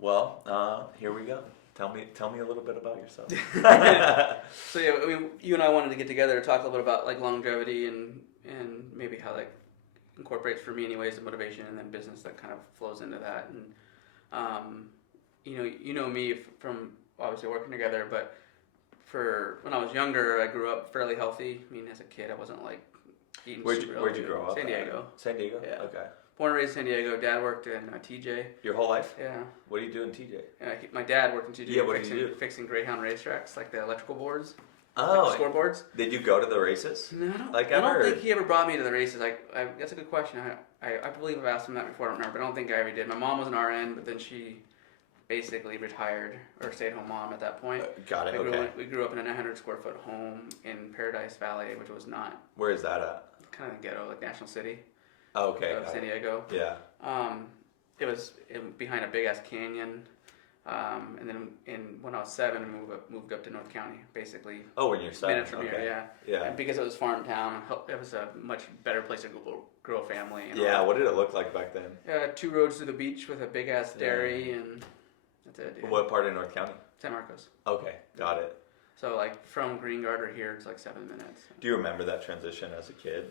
Well, here we go. Tell me a little bit about yourself. So yeah, I mean, you and I wanted to get together to talk a little bit about like longevity and maybe how that incorporates for me anyways the motivation and then business that kind of flows into that. And you know me from obviously working together, but for when I was younger, I grew up fairly healthy. I mean, as a kid, I wasn't like eating Where'd super you healthy. grow up? San Diego. San Diego? Yeah. Okay. Born and raised in San Diego. Dad worked in TJ. Your whole life? Yeah. What do you do in TJ? My dad worked in TJ. Yeah, what did you do? Fixing Greyhound racetracks, like the electrical boards. Oh. Like the scoreboards. Did you go to the races? No, I Ever? don't think he ever brought me to the races. That's a good question. I believe I've asked him that before. I don't remember. But I don't think I ever did. My mom was an RN, but then she basically retired or stay-at-home mom at that point. Got it. Okay. We grew up in a 900 square foot home in Paradise Valley, which was not Where is that at? kind of the ghetto, like National City Okay. of San Diego. Yeah. It was behind a big ass canyon. And then when I was 7, I moved up to North County, basically. Oh, when you're 7. Minutes from here, yeah. Yeah. And because it was farm town, it was a much better place to grow a family. Yeah. What did it look like back then? 2 roads to the beach with a big ass dairy, and that's it. Dude. What part of North County? San Marcos. Okay, got it. So like from Green Garter here, it's like 7 minutes. Do you remember that transition as a kid?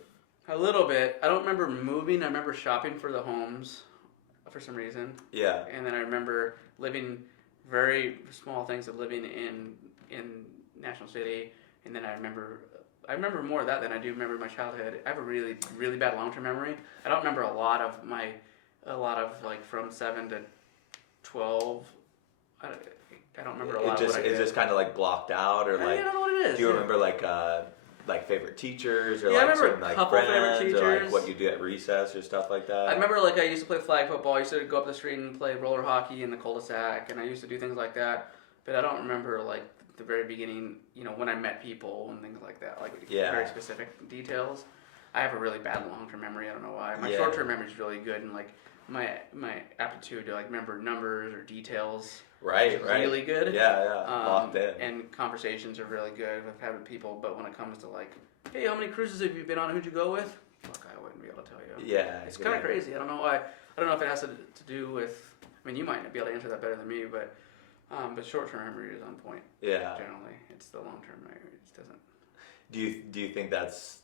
A little bit. I don't remember moving. I remember shopping for the homes for some reason. Yeah. And then I remember living very small things of living in National City. And then I remember more of that than I do remember my childhood. I have a really, really bad long-term memory. I don't remember a lot of like from 7 to 12. I don't remember a lot of what I did. It's just kind of like blocked out, or like. I don't know what it is. Do you remember like favorite teachers, or Yeah, I like remember certain a like couple favorite friends, or like teachers. what you do at recess or stuff like that? I remember like I used to play flag football. I used to go up the street and play roller hockey in the cul-de-sac, and I used to do things like that. But I don't remember like the very beginning, when I met people and things like that, like very specific details. I have a really bad long-term memory. I don't know why. My short-term memory is really good, and like my aptitude to like remember numbers or details. Right. Really good. Yeah. Locked in. And conversations are really good with having people, but when it comes to like, hey, how many cruises have you been on? Who'd you go with? Look, I wouldn't be able to tell you. Yeah. It's kind of crazy. I don't know why. I don't know if it has to do with. I mean, you might be able to answer that better than me, but short-term memory is on point. Yeah. Generally, it's the long-term memory. It just doesn't. Do you think that's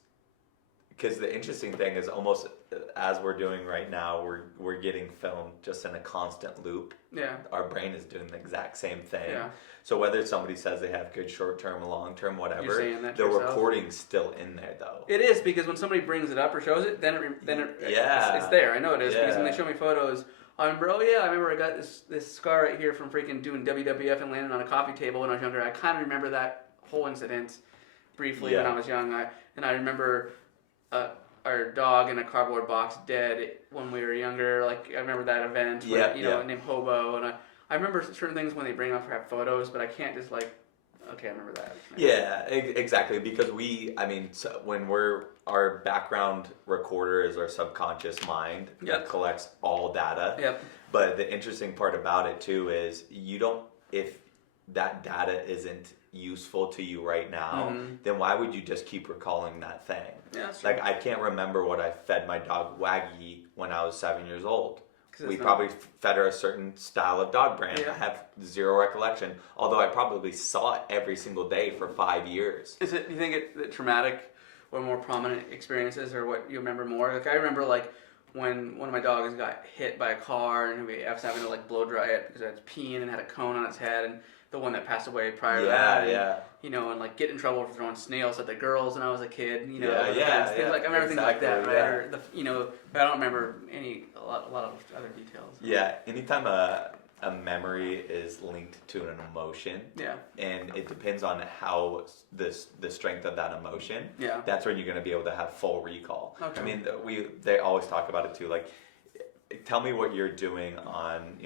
because the interesting thing is almost as we're doing right now, we're getting filmed just in a constant loop. Yeah. Our brain is doing the exact same thing. Yeah. So whether somebody says they have good short-term, long-term, whatever, the recording's still in there though. It is, because when somebody brings it up or shows it, then it's there. I know it is, because when they show me photos, I remember I got this scar right here from freaking doing WWF and landing on a coffee table when I was younger. I kind of remember that whole incident briefly when I was young. I remember our dog in a cardboard box dead when we were younger. Like, I remember that event named Hobo, and I remember certain things when they bring up photos, but I can't just like, okay, I remember that. Yeah, exactly, because when our background recorder is our subconscious mind that collects all data. Yep. But the interesting part about it too is if that data isn't useful to you right now, then why would you just keep recalling that thing? Yeah, that's true. Like, I can't remember what I fed my dog Waggy when I was 7 years old. We probably fed her a certain style of dog brand. Yeah. I have zero recollection, although I probably saw it every single day for 5 years. Do you think the traumatic or more prominent experiences are what you remember more? Like, I remember like when one of my dogs got hit by a car and I was having to like blow dry it because it was peeing and had a cone on its head, and the one that passed away prior to that. And like get in trouble for throwing snails at the girls when I was a kid. Things like, I remember things like that, right? Or but I don't remember a lot of other details. Yeah, anytime a memory is linked to an emotion, and it depends on how the strength of that emotion. Yeah, that's when you're going to be able to have full recall. Okay. I mean, they always talk about it too. Like, tell me what you're doing on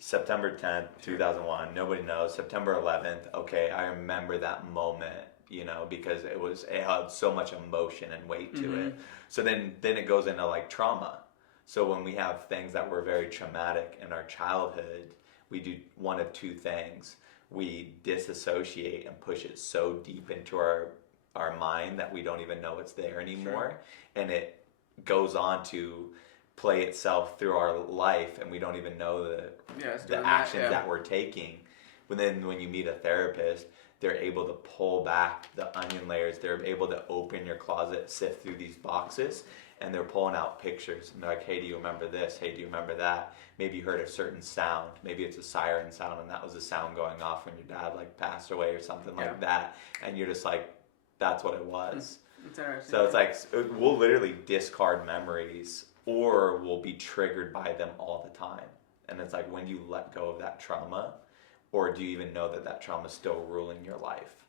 September 10th, 2001, nobody knows. September 11th, okay, I remember that moment, because it had so much emotion and weight to it. So then it goes into like trauma. So when we have things that were very traumatic in our childhood, we do one of two things. We disassociate and push it so deep into our mind that we don't even know it's there anymore. Sure. And it goes on to play itself through our life, and we don't even know the actions that we're taking. But then when you meet a therapist, they're able to pull back the onion layers. They're able to open your closet, sift through these boxes, and they're pulling out pictures. And they're like, hey, do you remember this? Hey, do you remember that? Maybe you heard a certain sound. Maybe it's a siren sound, and that was a sound going off when your dad like passed away or something like that. And you're just like, that's what it was. So it's like, we'll literally discard memories, or we'll be triggered by them all the time. And it's like, when do you let go of that trauma? Or do you even know that that trauma is still ruling your life?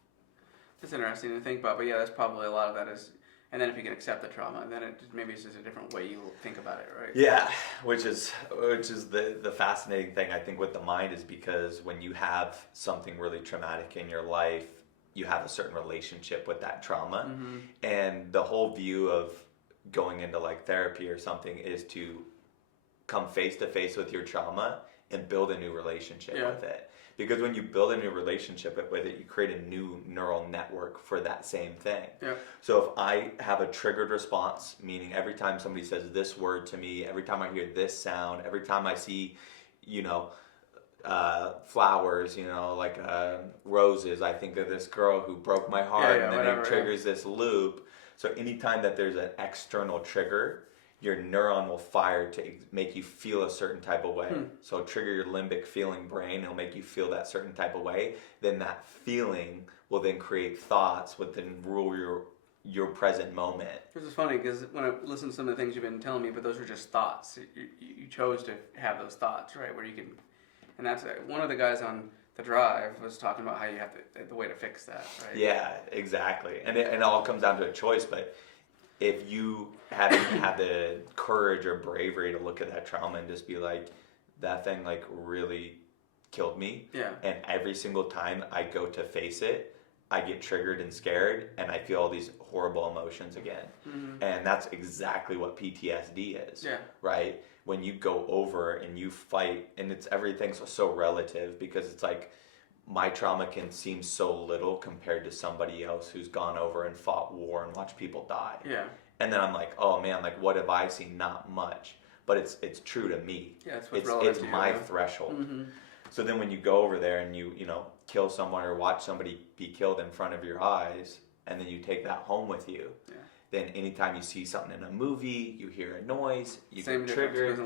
It's interesting to think about, but yeah, that's probably a lot of that is, and then if you can accept the trauma, then maybe it's just a different way you think about it, right? Yeah, which is the fascinating thing, I think, with the mind, is because when you have something really traumatic in your life, you have a certain relationship with that trauma. Mm-hmm. And the whole view of going into like therapy or something is to come face to face with your trauma and build a new relationship with it. Because when you build a new relationship with it, you create a new neural network for that same thing. Yeah. So if I have a triggered response, meaning every time somebody says this word to me, every time I hear this sound, every time I see, flowers, like roses, I think of this girl who broke my heart, and then it triggers this loop. So anytime that there's an external trigger, your neuron will fire to make you feel a certain type of way. So trigger your limbic feeling brain, it'll make you feel that certain type of way. Then that feeling will then create thoughts, which then rule your present moment. This is funny because when I listen to some of the things you've been telling me, but those are just thoughts. You chose to have those thoughts, right? Where you can, and that's one of the guys on the drive was talking about how you have the way to fix that, right? Yeah, exactly. And it all comes down to a choice, but if you haven't had the courage or bravery to look at that trauma and just be like, that thing like really killed me. Yeah. And every single time I go to face it, I get triggered and scared, and I feel all these horrible emotions again. Mm-hmm. And that's exactly what PTSD is. Yeah. Right? When you go over and you fight, and everything's so relative, because it's like, my trauma can seem so little compared to somebody else who's gone over and fought war and watched people die. Yeah. And then I'm like, oh man, like what have I seen? Not much. But it's true to me. Yeah, it's my threshold. Mm-hmm. So then when you go over there and you kill someone or watch somebody be killed in front of your eyes, and then you take that home with you. Yeah. Then anytime you see something in a movie, you hear a noise, you get triggered,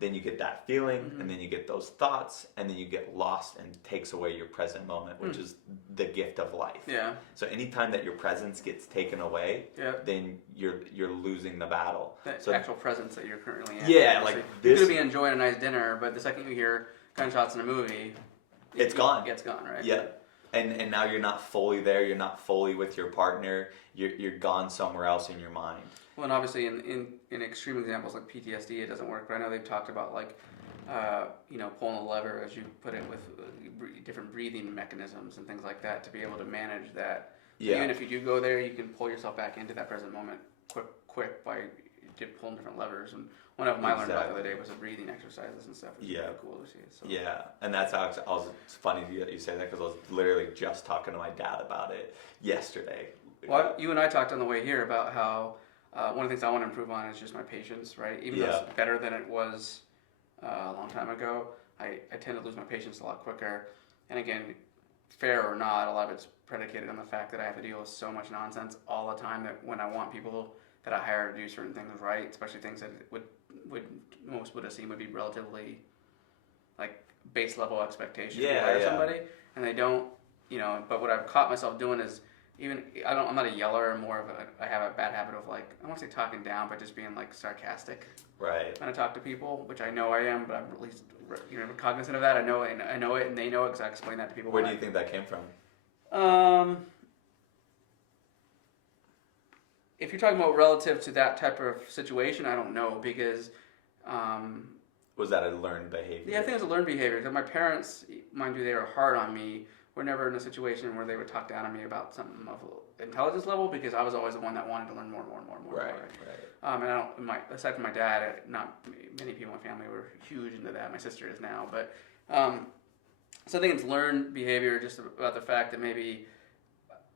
then you get that feeling, mm-hmm. and then you get those thoughts, and then you get lost, and takes away your present moment, which is the gift of life. Yeah. So anytime that your presence gets taken away, then you're losing the battle. The actual presence that you're currently in. Yeah, like this. You could be enjoying a nice dinner, but the second you hear gunshots in a movie, it's gone. It's gone, right? Yeah. And now you're not fully there. You're not fully with your partner. You're gone somewhere else in your mind. Well, and obviously in extreme examples like PTSD, it doesn't work. But I know they've talked about like, pulling the lever, as you put it, with different breathing mechanisms and things like that to be able to manage that. Yeah. Even if you do go there, you can pull yourself back into that present moment quick by pulling different levers. And one of them I learned about the other day was the breathing exercises and stuff. It's really cool to see. So. Yeah, and that's how it's funny that you say that, because I was literally just talking to my dad about it yesterday. Well, you and I talked on the way here about how one of the things I want to improve on is just my patience, right? Even though it's better than it was a long time ago, I tend to lose my patience a lot quicker. And again, fair or not, a lot of it's predicated on the fact that I have to deal with so much nonsense all the time that when I want people that I hire to do certain things right, especially things that most would assume would be relatively like base level expectations to hire somebody, and they don't, but what I've caught myself doing is I'm not a yeller, I'm more of I have a bad habit of like, I won't say talking down, but just being like sarcastic. Right. When I talk to people, which I know I am, but I'm at least cognizant of that. I know it, and they know it, because I explain that to people. Where do you think that came from? If you're talking about relative to that type of situation, I don't know, because... was that a learned behavior? Yeah, I think it was a learned behavior. Because my parents, mind you, they were hard on me. We're never in a situation where they would talk down on me about something of intelligence level, because I was always the one that wanted to learn more. Right. And aside from my dad, not many people in my family were huge into that. My sister is now, but so I think it's learned behavior, just about the fact that maybe,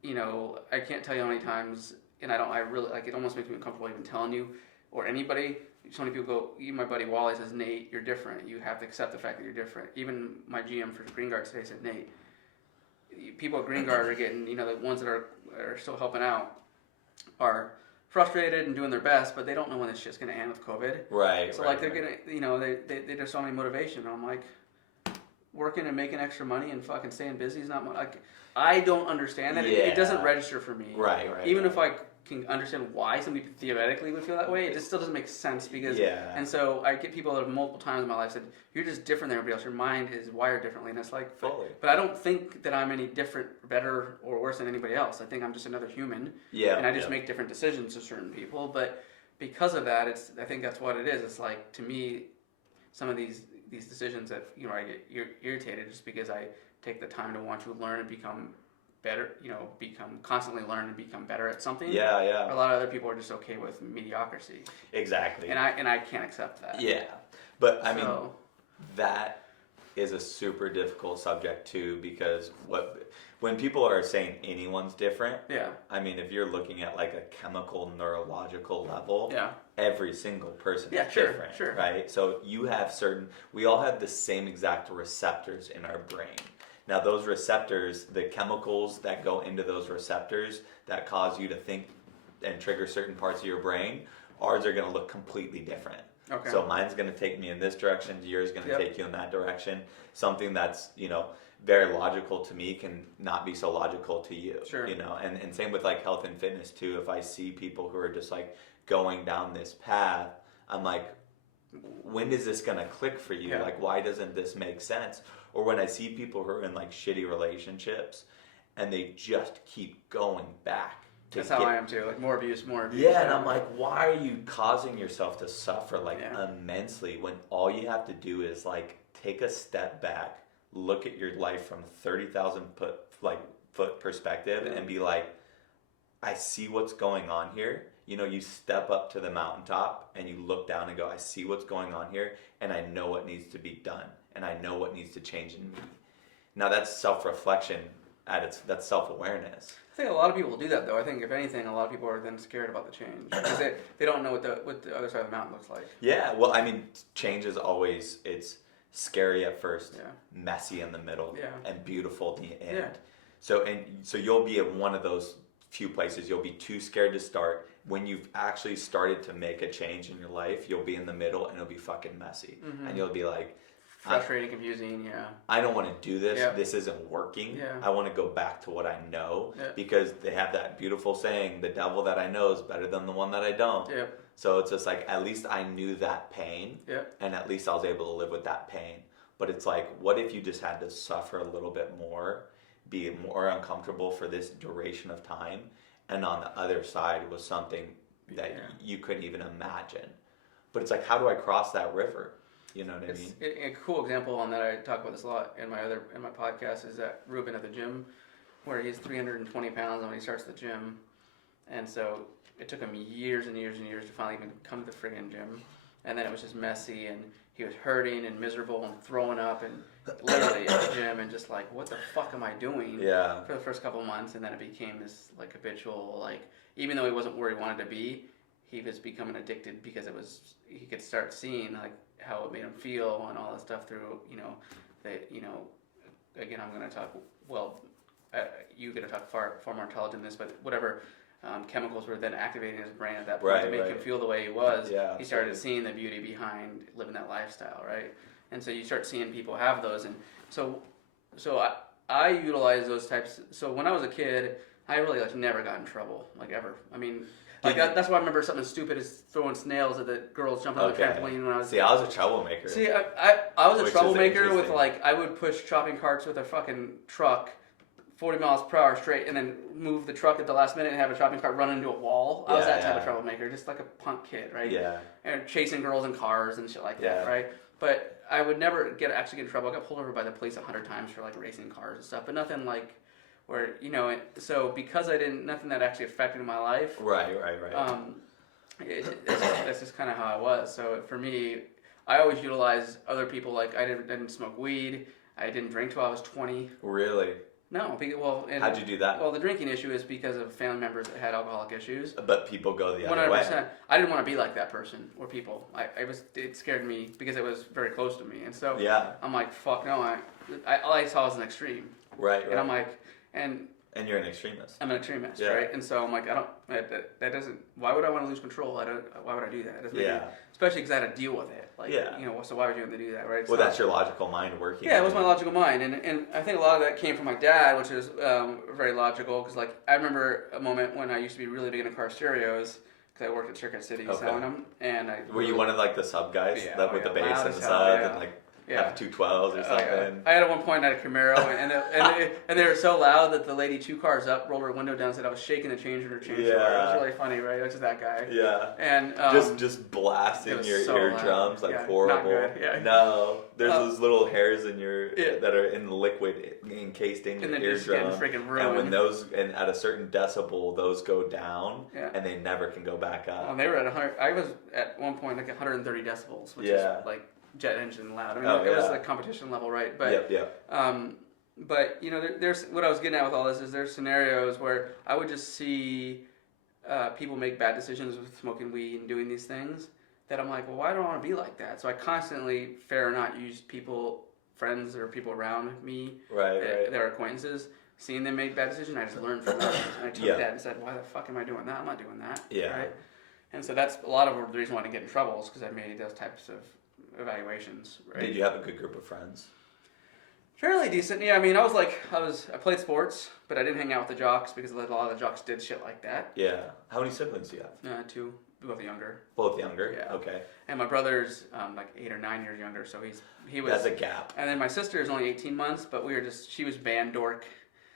I can't tell you how many times, and I really like, it almost makes me uncomfortable even telling you or anybody, so many people go, even my buddy Wally says, Nate, you're different. You have to accept the fact that you're different. Even my GM for Green Guard today said, Nate, people at Green Guard are getting, the ones that are still helping out are frustrated and doing their best, but they don't know when this shit's going to end with COVID. Right. So they're going to, they just saw me motivation. And I'm like, working and making extra money and fucking staying busy is not like, I don't understand that. It doesn't register for me. Right. Even if I can understand why some people theoretically would feel that way, it just still doesn't make sense because, and so I get people that have multiple times in my life said, you're just different than everybody else. Your mind is wired differently. And it's like, but I don't think that I'm any different, better, or worse than anybody else. I think I'm just another human. Yeah. And I just make different decisions to certain people. But because of that, I think that's what it is. It's like, to me, some of these decisions that, I get irritated just because I take the time to want to learn and become better, constantly learn and become better at something. Yeah. A lot of other people are just okay with mediocrity. Exactly. And I can't accept that. Yeah. But I mean, that is a super difficult subject too, because when people are saying anyone's different, I mean, if you're looking at like a chemical neurological level, every single person is different, right? So we all have the same exact receptors in our brain. Now those receptors, the chemicals that go into those receptors that cause you to think and trigger certain parts of your brain, ours are going to look completely different. Okay. So mine's going to take me in this direction, yours going to take you in that direction. Something that's, very logical to me can not be so logical to you. Sure. And same with like health and fitness too. If I see people who are just like going down this path, I'm like, when is this going to click for you? Like, why doesn't this make sense? Or when I see people who are in like shitty relationships and they just keep going back. That's how I am too. Like more abuse. Yeah, and I'm like, why are you causing yourself to suffer like immensely when all you have to do is like take a step back, look at your life from 30,000 foot perspective and be like, I see what's going on here. You step up to the mountaintop and you look down and go, I see what's going on here and I know what needs to be done and I know what needs to change in me. Now that's self-reflection that's self-awareness. I think a lot of people do that though. I think if anything, a lot of people are then scared about the change because they don't know what the other side of the mountain looks like. Yeah, well, I mean, change is always, it's scary at first, messy in the middle, and beautiful at the end. Yeah. So you'll be at one of those few places. You'll be too scared to start. When you've actually started to make a change in your life, you'll be in the middle and it'll be fucking messy. Mm-hmm. And you'll be like, frustrating, confusing, I don't want to do this. This isn't working. I want to go back to what I know because they have that beautiful saying, the devil that I know is better than the one that I don't. So it's just like, at least I knew that pain and at least I was able to live with that pain. But it's like, what if you just had to suffer a little bit more, be more uncomfortable for this duration of time, and on the other side was something that you couldn't even imagine. But it's like, how do I cross that river? You know what I mean? A cool example on that, I talk about this a lot in my podcast, is that Ruben at the gym, where he's 320 pounds when he starts the gym. And so it took him years and years and years to finally even come to the friggin' gym. And then it was just messy and he was hurting and miserable and throwing up and literally at the gym and just like, what the fuck am I doing? For the first couple of months. And then it became this like habitual, like, even though he wasn't where he wanted to be, he was becoming addicted because he could start seeing like how it made him feel and all that stuff through, again, I'm going to talk, you're going to talk far more intelligent than this, but whatever chemicals were then activating his brain at that point to make him feel the way he was, he started seeing the beauty behind living that lifestyle, right? And so you start seeing people have those, and so I utilize those types. So when I was a kid, I really never got in trouble, ever. I mean, that's why I remember something as stupid as throwing snails at the girls jumping on the trampoline when I was... See, I was a troublemaker. See, I was a troublemaker with, I would push shopping carts with a fucking truck 40 miles per hour straight and then move the truck at the last minute and have a shopping cart run into a wall. I was that type of troublemaker, just like a punk kid, right? Yeah. And chasing girls in cars and shit like that, right? But I would never actually get in trouble. I got pulled over by the police 100 times for, racing cars and stuff, but nothing where, so because nothing that actually affected my life. Right. That's just kind of how I was. So for me, I always utilized other people. I didn't smoke weed. I didn't drink till I was 20. Really? No, how'd you do that? Well, the drinking issue is because of family members that had alcoholic issues. But people go the other 100%. Way. I didn't want to be like that person or people. It scared me because it was very close to me, and so I'm like, fuck no. All I saw was an extreme. Right. And I'm like, and you're an extremist. I'm an extremist, right? And so I'm like, that doesn't. Why would I want to lose control? Why would I do that? Especially because I had to deal with it. So why would you have to do that, right? Well, that's your logical mind working. Yeah, it was my logical mind, and I think a lot of that came from my dad, which is very logical. Because I remember a moment when I used to be really big into car stereos. Because I worked at Circuit City selling them, and were you one of the sub guys with the bass and the sub and have 212s or something? I had at one point I had a Camaro, and they were so loud that the lady 2 cars up rolled her window down and said I was shaking the change in her change. It was really funny, right? It was just that guy. Yeah. And just blasting your eardrums horrible. Not good. Yeah. No, there's those little hairs in your that are in liquid encased in your eardrum. And when those at a certain decibel, those go down, and they never can go back up. They were at 100. I was at one point 130 decibels, which is jet engine loud. I mean, it was competition level, right? But but there's what I was getting at with all this is there's scenarios where I would just see people make bad decisions with smoking weed and doing these things that I'm like, well, why do I want to be like that? So I constantly, fair or not, use friends or people around me, that are acquaintances, seeing them make bad decisions. I just learned from them, and I took that and said, why the fuck am I doing that? I'm not doing that. Right? And so that's a lot of the reason why I didn't get in trouble is because I made those types of evaluations. Right? Did you have a good group of friends? Fairly decent. Yeah, I mean, I played sports, but I didn't hang out with the jocks because a lot of the jocks did shit like that. Yeah. How many siblings do you have? 2, both younger. Both younger? Yeah. Okay. And my brother's 8 or 9 years younger, so he was. That's a gap. And then my sister is only 18 months, but she was band dork.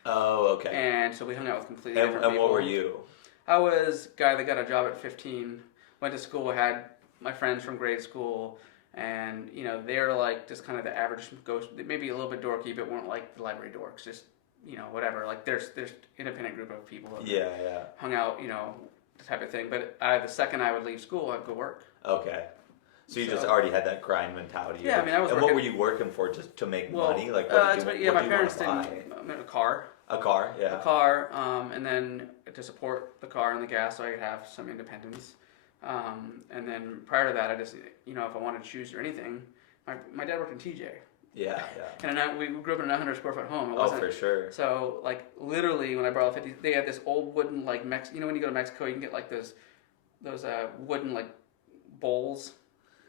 Oh, okay. And so we hung out with completely different people. And what were you? I was a guy that got a job at 15, went to school, had my friends from grade school. And they're just kind of the average ghost, maybe a little bit dorky, but weren't like the library dorks. Just whatever. Like there's independent group of people that hung out, the type of thing. But the second I would leave school, I'd go work. Okay. So you just already had that grind mentality. Yeah, I mean, I was. And what were you working for? Just to make money? Like my parents didn't. A car. A car, yeah. A car, and then to support the car and the gas, so I could have some independence. And then prior to that, I just, if I wanted to choose or anything, my dad worked in TJ. Yeah. And we grew up in a 900 square foot home. For sure. So, literally, when I brought 50, they had this old wooden, when you go to Mexico, you can get, those wooden, bowls.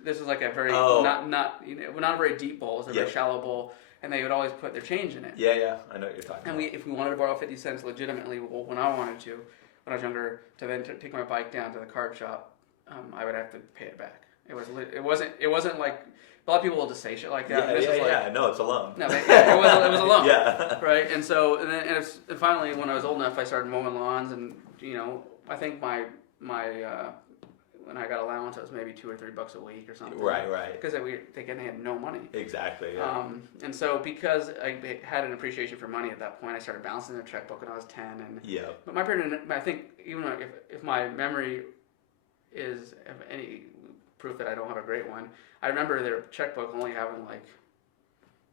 This is, a very, not a very deep bowl. It's a very shallow bowl. And they would always put their change in it. Yeah, I know what you're talking about. And if we wanted to borrow 50 cents legitimately, when I wanted to, when I was younger, to then take my bike down to the card shop, I would have to pay it back. It wasn't like a lot of people will just say shit like that. No, it's a loan. No, it was a loan. Yeah. Right, and so and finally when I was old enough, I started mowing lawns, and I think my when I got allowance, it was maybe $2 or $3 a week or something. Right. Because they had no money. Exactly. Yeah. And so because I had an appreciation for money at that point, I started balancing the checkbook when I was 10. But my parents, I think, even if my memory is any proof that I don't have a great one, I remember their checkbook only having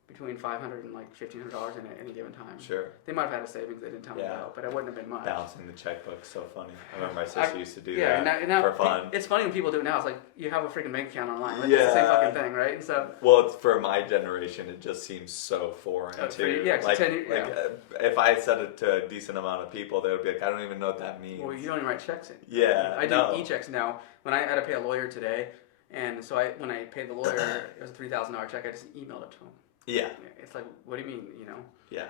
between $500 and $1,500 in it at any given time. Sure. They might have had a savings they didn't tell me about, but it wouldn't have been much. Balancing the checkbook, so funny. I remember my sister used to do that now, for fun. It's funny when people do it now. It's you have a freaking bank account online. It's the same fucking thing, right? And so. Well, for my generation, it just seems so foreign too. If I said it to a decent amount of people, they would be like, I don't even know what that means. Well, you don't even write checks in. Yeah. I do e-checks now. When I had to pay a lawyer today, and so when I paid the lawyer, it was a $3,000 check. I just emailed it to him. Yeah. It's what do you mean, Yeah,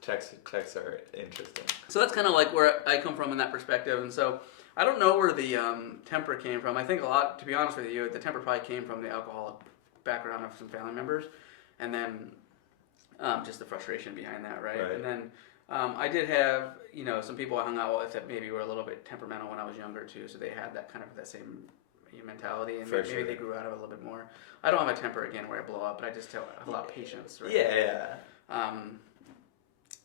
checks are interesting. So that's kind of where I come from in that perspective. And so I don't know where the temper came from. I think a lot, to be honest with you, the temper probably came from the alcoholic background of some family members. And then just the frustration behind that, right? And then I did have, some people I hung out with that maybe were a little bit temperamental when I was younger too. So they had that same mentality, and maybe they grew out of it a little bit more. I don't have a temper again where I blow up, but I just have a lot of patience. Right? Yeah.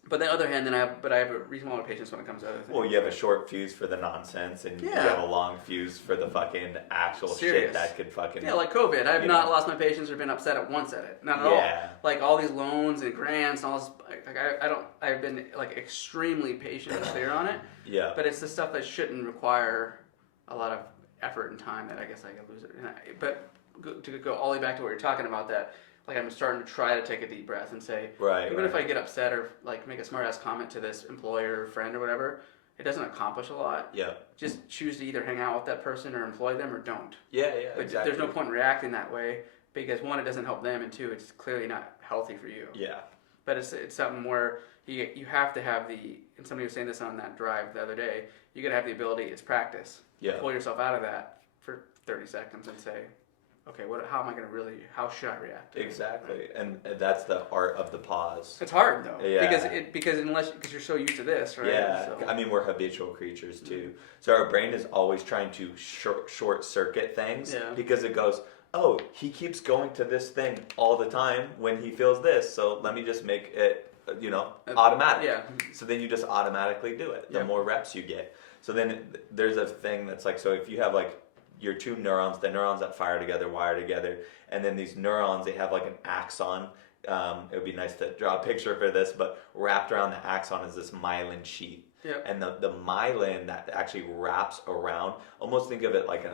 But on the other hand, I have a reasonable amount of patience when it comes to other things. Well, you have a short fuse for the nonsense, and you have a long fuse for the fucking actual shit that could fucking... Yeah, like COVID. I've not lost my patience or been upset at once at it. Not at all. Like, all these loans and grants and all this... I've been, like, extremely patient and clear on it. Yeah. But it's the stuff that shouldn't require a lot of effort and time that I guess I could lose it. But to go all the way back to what you're talking about, that... Like, I'm starting to try to take a deep breath and say, even if I get upset or, like, make a smart-ass comment to this employer or friend or whatever, it doesn't accomplish a lot. Yeah. Just choose to either hang out with that person or employ them or don't. Yeah, but exactly. There's no point in reacting that way because, one, it doesn't help them, and two, it's clearly not healthy for you. Yeah. But it's something where you have to have and somebody was saying this on that drive the other day, you got to have the ability, it's practice. Yeah. Pull yourself out of that for 30 seconds and say, okay, how am I going to how should I react? Exactly, and that's the art of the pause. It's hard though, because you're so used to this, right? Yeah, so. I mean, we're habitual creatures too, so our brain is always trying to short circuit things because it goes, oh, he keeps going to this thing all the time when he feels this, so let me just make it, automatic. Yeah. So then you just automatically do it. The more reps you get. So then there's a thing that's like, so if you have like your two neurons, the neurons that fire together, wire together, and then these neurons, they have like an axon. It would be nice to draw a picture for this, but wrapped around the axon is this myelin sheath. Yep. And the myelin that actually wraps around, almost think of it like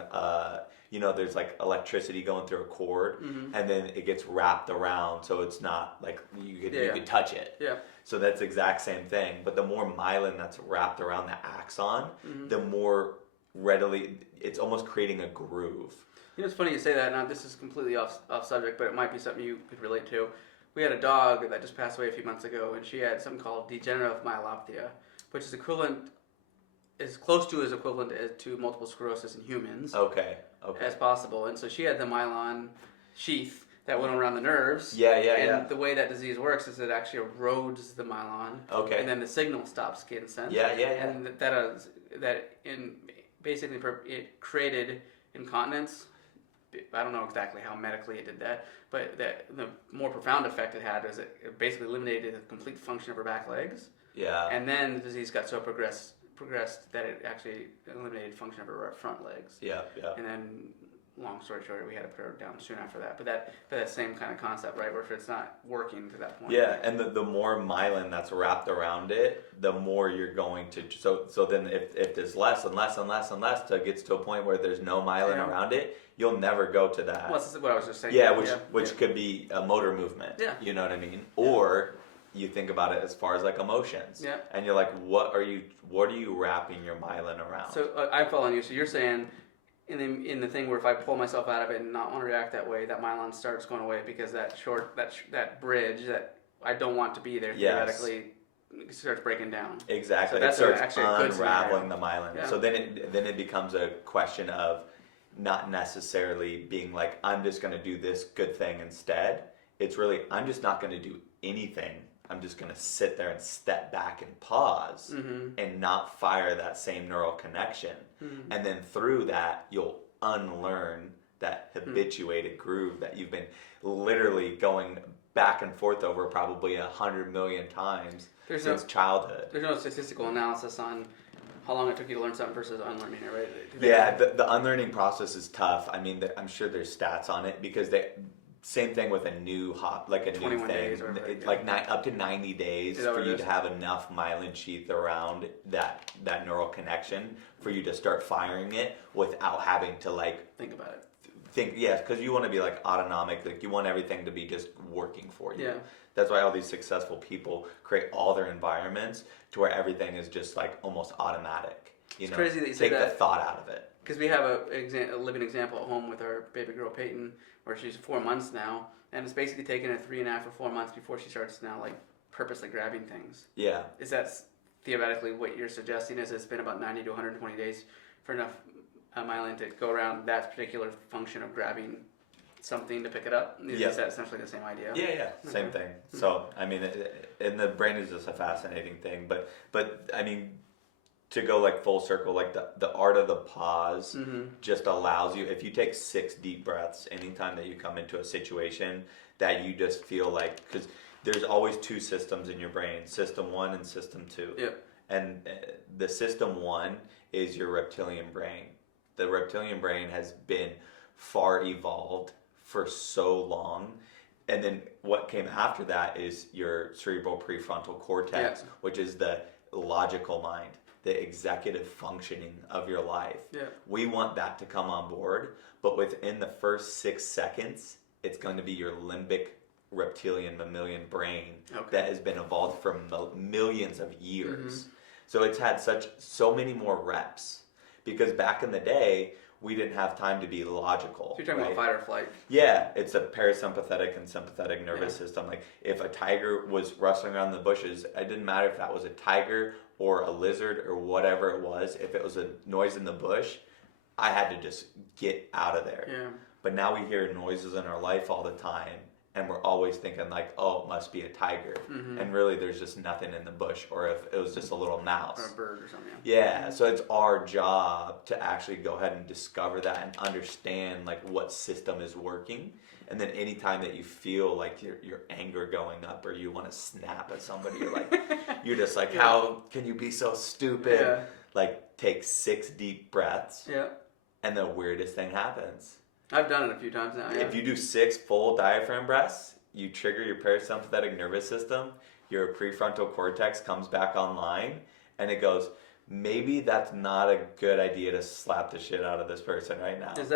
there's like electricity going through a cord, and then it gets wrapped around, so it's not like you could touch it. Yeah. So that's the exact same thing, but the more myelin that's wrapped around the axon, the more readily, it's almost creating a groove. It's funny you say that. Now, this is completely off subject, but it might be something you could relate to. We had a dog that just passed away a few months ago, and she had something called degenerative myelopathy, which is close to as equivalent to multiple sclerosis in humans. Okay. As possible. And so she had the Myelin sheath that went around the nerves. And the way that disease works is it actually erodes the myelin. Okay. And then the signal stops getting sent. And basically it created incontinence. I don't know exactly how medically it did that, but the more profound effect it had was it basically eliminated the complete function of her back legs. Yeah. And then the disease got so progressed that it actually eliminated function of her front legs. Yeah. And then, long story short, we had to put her down soon after that. But that same kind of concept, right? Where if it's not working to that point. Yeah, and the more myelin that's wrapped around it, the more you're going to. So then if there's less and less and less and less till it gets to a point where there's no myelin around it, you'll never go to that. Well, that's what I was just saying. Yeah, which could be a motor movement. Yeah. You know what I mean? Or you think about it as far as like emotions. Yeah. And you're like, what are you wrapping your myelin around? So I'm following you. So you're saying in the thing where if I pull myself out of it and not want to react that way, that myelin starts going away because that bridge that I don't want to be there theoretically starts breaking down. Exactly. So it starts unraveling the myelin. Yeah. So then it becomes a question of not necessarily being like, I'm just going to do this good thing instead. It's really, I'm just not going to do anything. I'm just going to sit there and step back and pause and not fire that same neural connection. And then through that, you'll unlearn that habituated groove that you've been literally going back and forth over probably 100 million times since childhood. There's no statistical analysis on how long it took you to learn something versus unlearning it, right? Yeah, the unlearning process is tough. I mean, I'm sure there's stats on it because same thing with a new new thing, up to 90 days for you to have enough myelin sheath around that neural connection for you to start firing it without having to think about it. Because you want to be autonomic, you want everything to be just working for you. Yeah. That's why all these successful people create all their environments to where everything is just almost automatic. It's crazy that you say that. Take the thought out of it. Because we have a living example at home with our baby girl Peyton, where she's 4 months now, and it's basically taken her 3.5 or 4 months before she starts now purposely grabbing things. Yeah. Is that theoretically what you're suggesting? Is it's been about 90 to 120 days for enough myelin to go around that particular function of grabbing something to pick it up? Is that essentially the same idea? Yeah, same thing. So I mean, and the brain is just a fascinating thing, but I mean, to go full circle, the art of the pause just allows you, if you take 6 deep breaths anytime that you come into a situation that you just feel because there's always two systems in your brain, system 1 and system 2. Yep. And the system 1 is your reptilian brain. The reptilian brain has been far evolved for so long. And then what came after that is your cerebral prefrontal cortex, which is the logical mind, the executive functioning of your life. Yeah. We want that to come on board, but within the first 6 seconds, it's going to be your limbic reptilian mammalian brain that has been evolved for millions of years. So it's had so many more reps, because back in the day, we didn't have time to be logical. So you're talking about fight or flight? Yeah, it's a parasympathetic and sympathetic nervous system. Like if a tiger was rustling around the bushes, it didn't matter if that was a tiger or a lizard or whatever it was. If it was a noise in the bush, I had to just get out of there. Yeah. But now we hear noises in our life all the time, and we're always thinking like, oh, it must be a tiger. And really there's just nothing in the bush, or if it was just a little mouse. Or a bird or something. Yeah, so it's our job to actually go ahead and discover that and understand like what system is working. And then anytime that you feel like your anger going up, or you want to snap at somebody, you're just like, how can you be so stupid? Yeah. Like take 6 deep breaths. Yeah. And the weirdest thing happens. I've done it a few times now. Yeah. If you do 6 full diaphragm breaths, you trigger your parasympathetic nervous system, your prefrontal cortex comes back online, and it goes, maybe that's not a good idea to slap the shit out of this person right now. Does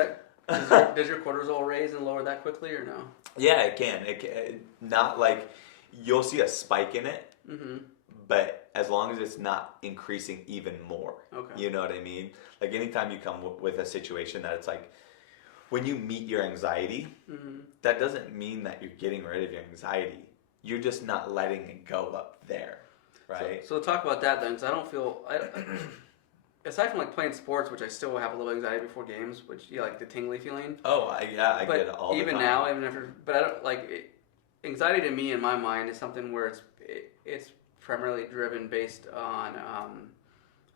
your cortisol raise and lower that quickly, or no? Yeah, it can. Not like, you'll see a spike in it, but as long as it's not increasing even more. Okay. You know what I mean? Like anytime you come with a situation that it's like, when you meet your anxiety, that doesn't mean that you're getting rid of your anxiety. You're just not letting it go up there, right? So talk about that then, because I don't feel... aside from like playing sports, which I still have a little anxiety before games, which like the tingly feeling. Oh, I get it all the time. Even now, even after... But I don't like... Anxiety to me, in my mind, is something where it's primarily driven based on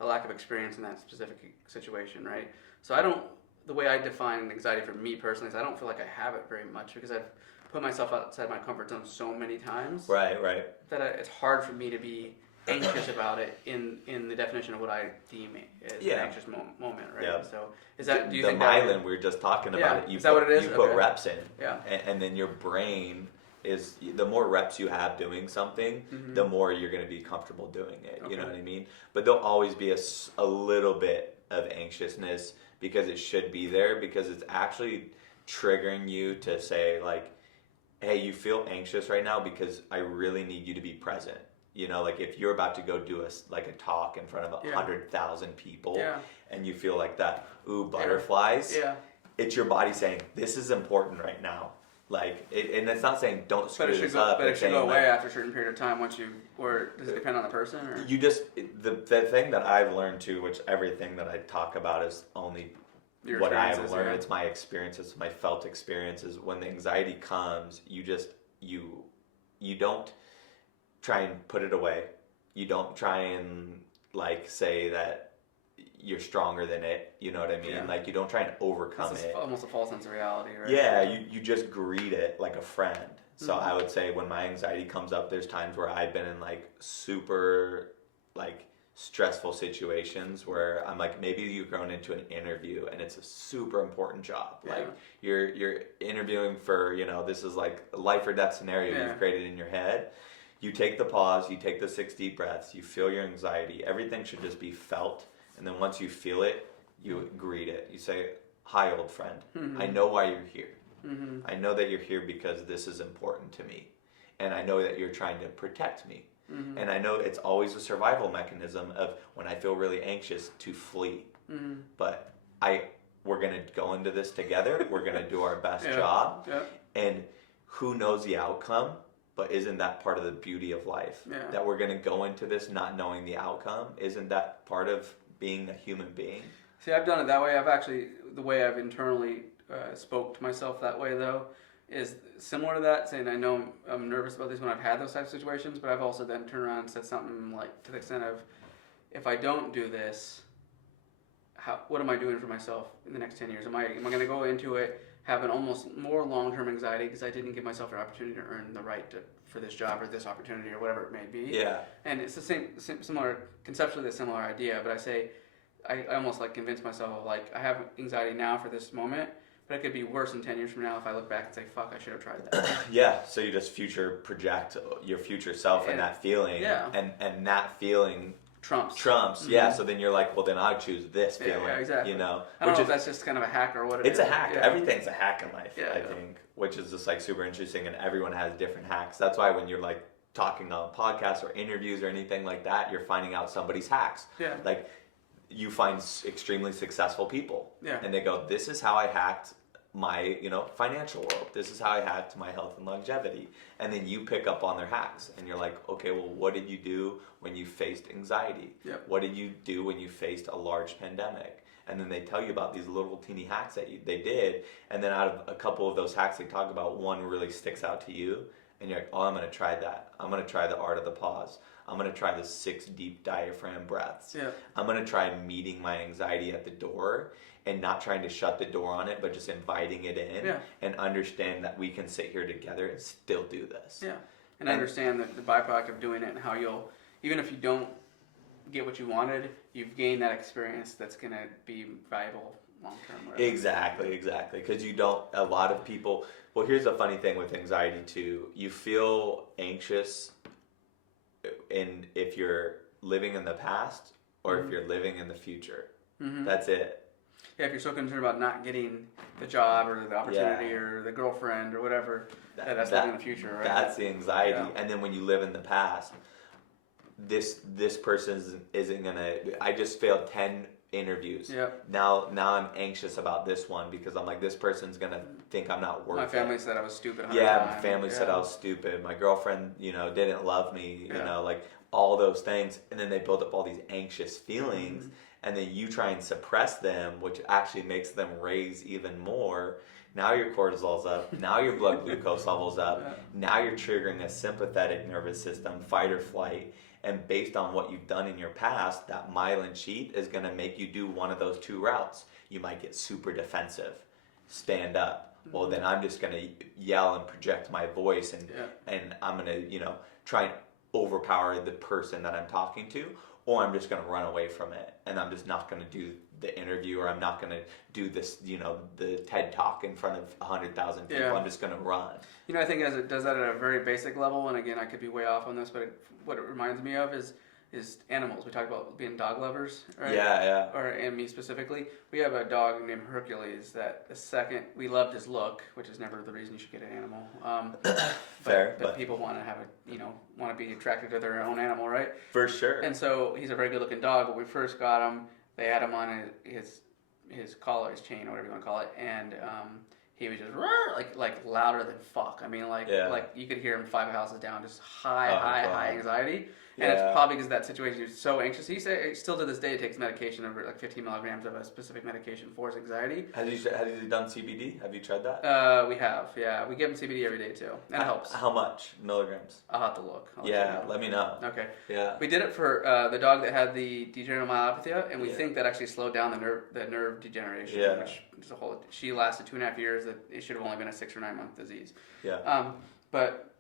a lack of experience in that specific situation, right? So I don't... The way I define anxiety for me personally is I don't feel like I have it very much, because I've put myself outside my comfort zone so many times. Right. That it's hard for me to be anxious about it in the definition of what I deem as an anxious moment, right? Yeah. So is that, do you think Myelin, we were just talking about it. Is that what it is? You put reps in. Yeah. And then your brain is, the more reps you have doing something, the more you're going to be comfortable doing it. You know what I mean? But there'll always be a little bit of anxiousness, because it should be there, because it's actually triggering you to say like, hey, you feel anxious right now because I really need you to be present. You know, like if you're about to go do a talk in front of 100,000 people and you feel like that, butterflies. Yeah. It's your body saying, this is important right now. Like, and it's not saying don't screw this up. But it should go away after a certain period of time or does it depend on the person? Or? You just, the thing that I've learned too, which everything that I talk about is only what I've learned. It's my experiences, my felt experiences. When the anxiety comes, you don't try and put it away. You don't try and like say that you're stronger than it, you know what I mean? Yeah. Like you don't try and overcome it. Almost a false sense of reality, right? Yeah, you just greet it like a friend. So I would say when my anxiety comes up, there's times where I've been in like super like stressful situations where I'm like, maybe you're going into an interview and it's a super important job. Yeah. Like you're interviewing for, this is like a life or death scenario you've created in your head. You take the pause, you take the 6 deep breaths, you feel your anxiety. Everything should just be felt. And then once you feel it, you greet it. You say, hi, old friend. I know why you're here. I know that you're here because this is important to me. And I know that you're trying to protect me. And I know it's always a survival mechanism of when I feel really anxious to flee. But we're going to go into this together. We're going to do our best job. Yeah. And who knows the outcome? But isn't that part of the beauty of life? Yeah. That we're going to go into this not knowing the outcome? Isn't that part of being a human being? See, I've done it that way. The way I've internally spoke to myself that way, though, is similar to that, saying I know I'm nervous about this when I've had those types of situations, but I've also then turned around and said something like to the extent of, if I don't do this, what am I doing for myself in the next 10 years? Am I going to go into it have an almost more long-term anxiety because I didn't give myself an opportunity to earn the right for this job or this opportunity or whatever it may be. Yeah. And it's the similar, conceptually a similar idea, but I almost like convince myself of like, I have anxiety now for this moment, but it could be worse in 10 years from now if I look back and say, fuck, I should have tried that. Yeah, so you just future project your future self and that feeling. Yeah. And that feeling trumps. Mm-hmm. Yeah, so then you're like, well, then I choose this feeling. Yeah, exactly. You know? I don't know if that's just kind of a hack or what it is. It's a hack. Yeah. Everything's a hack in life, I think, which is just like super interesting, and everyone has different hacks. That's why when you're like talking on podcasts or interviews or anything like that, you're finding out somebody's hacks. Yeah. Like, you find extremely successful people. Yeah. And they go, this is how I hacked my, financial world. This is how I hacked my health and longevity. And then you pick up on their hacks and you're like, okay, well, what did you do when you faced anxiety? Yep. What did you do when you faced a large pandemic? And then they tell you about these little teeny hacks that they did. And then out of a couple of those hacks they talk about, one really sticks out to you. And you're like, oh, I'm going to try that. I'm going to try the art of the pause. I'm going to try the 6 deep diaphragm breaths. Yeah. I'm going to try meeting my anxiety at the door and not trying to shut the door on it, but just inviting it in and understand that we can sit here together and still do this. Yeah. And understand that the byproduct of doing it and how you'll, even if you don't get what you wanted, you've gained that experience that's going to be valuable long term. Exactly. Because a lot of people, well, here's the funny thing with anxiety too. You feel anxious if you're living in the past or if you're living in the future. Mm-hmm. That's it. Yeah, if you're so concerned about not getting the job or the opportunity or the girlfriend or whatever, that's living in the future, right? That's the anxiety. Yeah. And then when you live in the past, this person isn't gonna. I just failed 10 interviews. Yep. Now I'm anxious about this one because I'm like, this person's gonna think I'm not worth it. My family said I was stupid. My family said I was stupid. My girlfriend, didn't love me. Like all those things, and then they build up all these anxious feelings. Mm-hmm. And then you try and suppress them, which actually makes them raise even more. Now your cortisol's up. Now your blood glucose level's up. Yeah. Now you're triggering a sympathetic nervous system, fight or flight. And based on what you've done in your past, that myelin sheath is going to make you do one of those 2 routes. You might get super defensive, stand up. Well, then I'm just going to yell and project my voice, and I'm going to, try and overpower the person that I'm talking to. Or I'm just going to run away from it, and I'm just not going to do the interview, or I'm not going to do this, the TED Talk in front of 100,000 people. Yeah. I'm just going to run. I think as it does that at a very basic level, and again, I could be way off on this, but what it reminds me of is animals. We talked about being dog lovers, right? Yeah. And me specifically. We have a dog named Hercules that the second we loved his look, which is never the reason you should get an animal. Fair. But people want to have want to be attracted to their own animal, right? For sure. And so he's a very good looking dog. When we first got him, they had him on his collar, his chain, or whatever you want to call it, and he was just like louder than fuck. I mean, like you could hear him 5 houses down, just high anxiety. And it's probably because that situation, he was so anxious. He still to this day takes medication, over like 15 milligrams of a specific medication for his anxiety. Has he done CBD? Have you tried that? We have, yeah. We give him CBD every day too, and it helps. How much milligrams? I'll have to look. Let me know. Okay. Yeah. We did it for the dog that had the degenerative myelopathy, and we think that actually slowed down the nerve degeneration. Yeah. Which is a whole. She lasted 2.5 years. That it should have only been a 6 or 9 month disease. Yeah. But